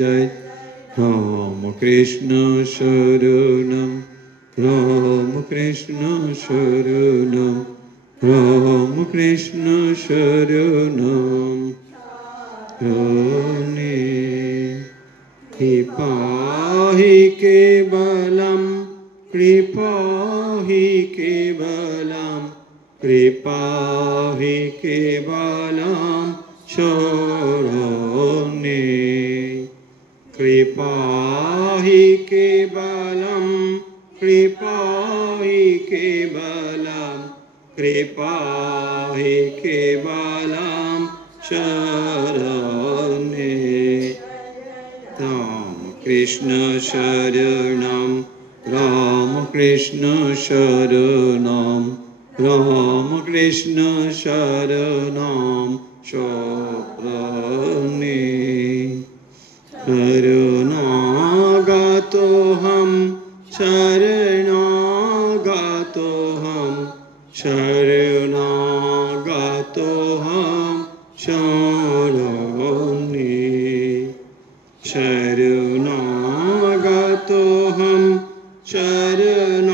জয়। রামকৃষ্ণ শরণম, রামকৃষ্ণ শরণম, রামকৃষ্ণ শরণম শরণে। কৃপাহি কেবলম, কৃপাহি কেবলম, কৃপাহি কেবলম শরণে। কৃপাহি কেবলম, কৃপাহি কেবলম, কৃপাহি কেবলম শরণে। রামকৃষ্ণ শরণম, রামকৃষ্ণ শরণম, রামকৃষ্ণ শরণম শরণে। শরণাগতোহম, শরণাগতোহম, শরণাগতোহম শরণে। শরণাগতোহম, শরণাগতোহম,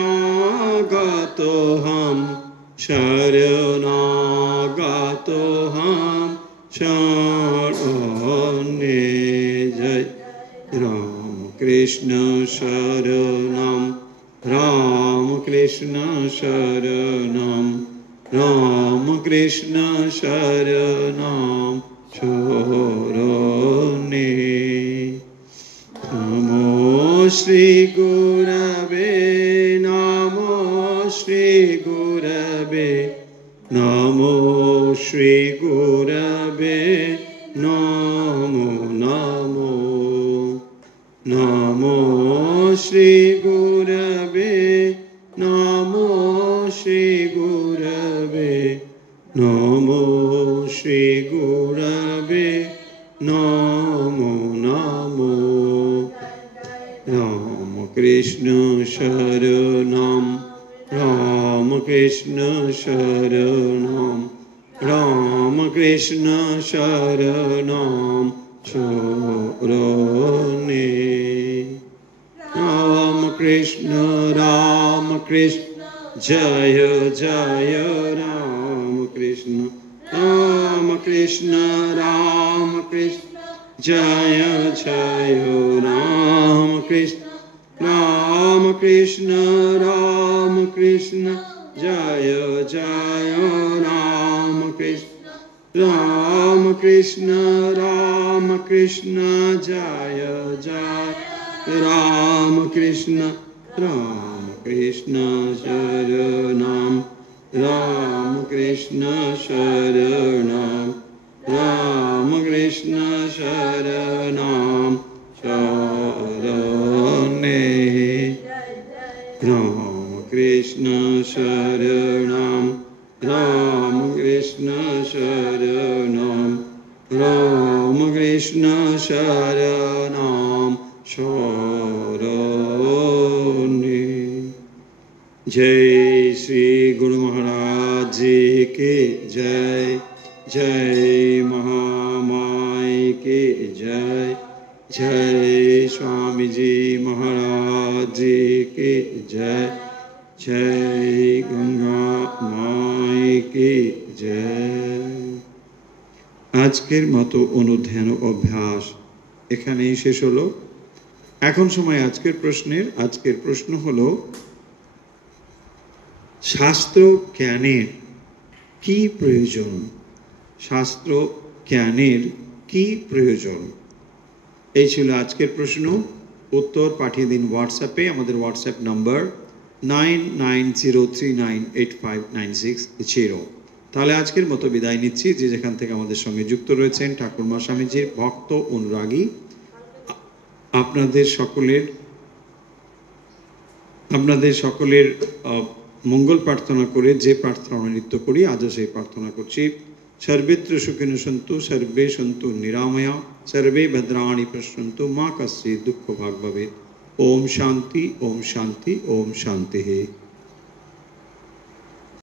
শরণাগতোহম শরণে জয়। রামকৃষ্ণ শরণম, রামকৃষ্ণ শরণম, রামকৃষ্ণ শরণম শরণে। নমো শ্রী গুরবে, নমো শ্রী গুরবে, নমো শ্রী গুরবে নমো নমো। নমো শ্রী গুরবে, নমো শ্রী গুরবে, নমো শ্রী গুরবে নমো নমো। রামকৃষ্ণ শরণম, রামকৃষ্ণ শরণম, রামকৃষ্ণ শরণম শরণে। রামকৃষ্ণ রামকৃষ্ণ জয় জয় রামকৃষ্ণ, রামকৃষ্ণ রামকৃষ্ণ জয় জয় রামকৃষ্ণ, রামকৃষ্ণ রামকৃষ্ণ জয় জয় রামকৃষ্ণ, রামকৃষ্ণ রামকৃষ্ণ জয় জয় রামকৃষ্ণ। রামকৃষ্ণ শরণম, রামকৃষ্ণ শরণম, রামকৃষ্ণ শরণম শরণে। রামকৃষ্ণ শরণম, রামকৃষ্ণ শরণম, রামকৃষ্ণ শরণম শরণে। जय श्री गुरु महाराज जी की जय, जय महामाई की जय, जय स्वामी जी महाराज जी की जय। जय गंगा माई की जय। আজকের মতো অনুধ্যান ও অভ্যাস এখানেই শেষ হলো। এখন সময় আজকের প্রশ্নের। আজকের প্রশ্ন হলো, শাস্ত্র জ্ঞানের কি প্রয়োজন? শাস্ত্র জ্ঞানের কি প্রয়োজন? এই ছিল আজকের প্রশ্ন। উত্তর পাঠিয়ে দিন হোয়াটসঅ্যাপে। আমাদের হোয়াটসঅ্যাপ নাম্বার 9903985960। তাহলে আজকের মতো বিদায় নিচ্ছি। যে যেখান থেকে আমাদের সঙ্গে যুক্ত রয়েছেন, ঠাকুরমা স্বামীজির ভক্ত অনুরাগী, আপনাদের সকলের মঙ্গল প্রার্থনা করে যে প্রার্থনা নিত্য করি, আজও সেই প্রার্থনা করছি। सर्वेत्र सुखिनो सन्तु सर्वे सन्तु निरामया सर्वे भद्राणि पश्यन्तु मा कश्चित् दुःखभाग् भवेत्। ओम शांति ओम शांति ओम शांति।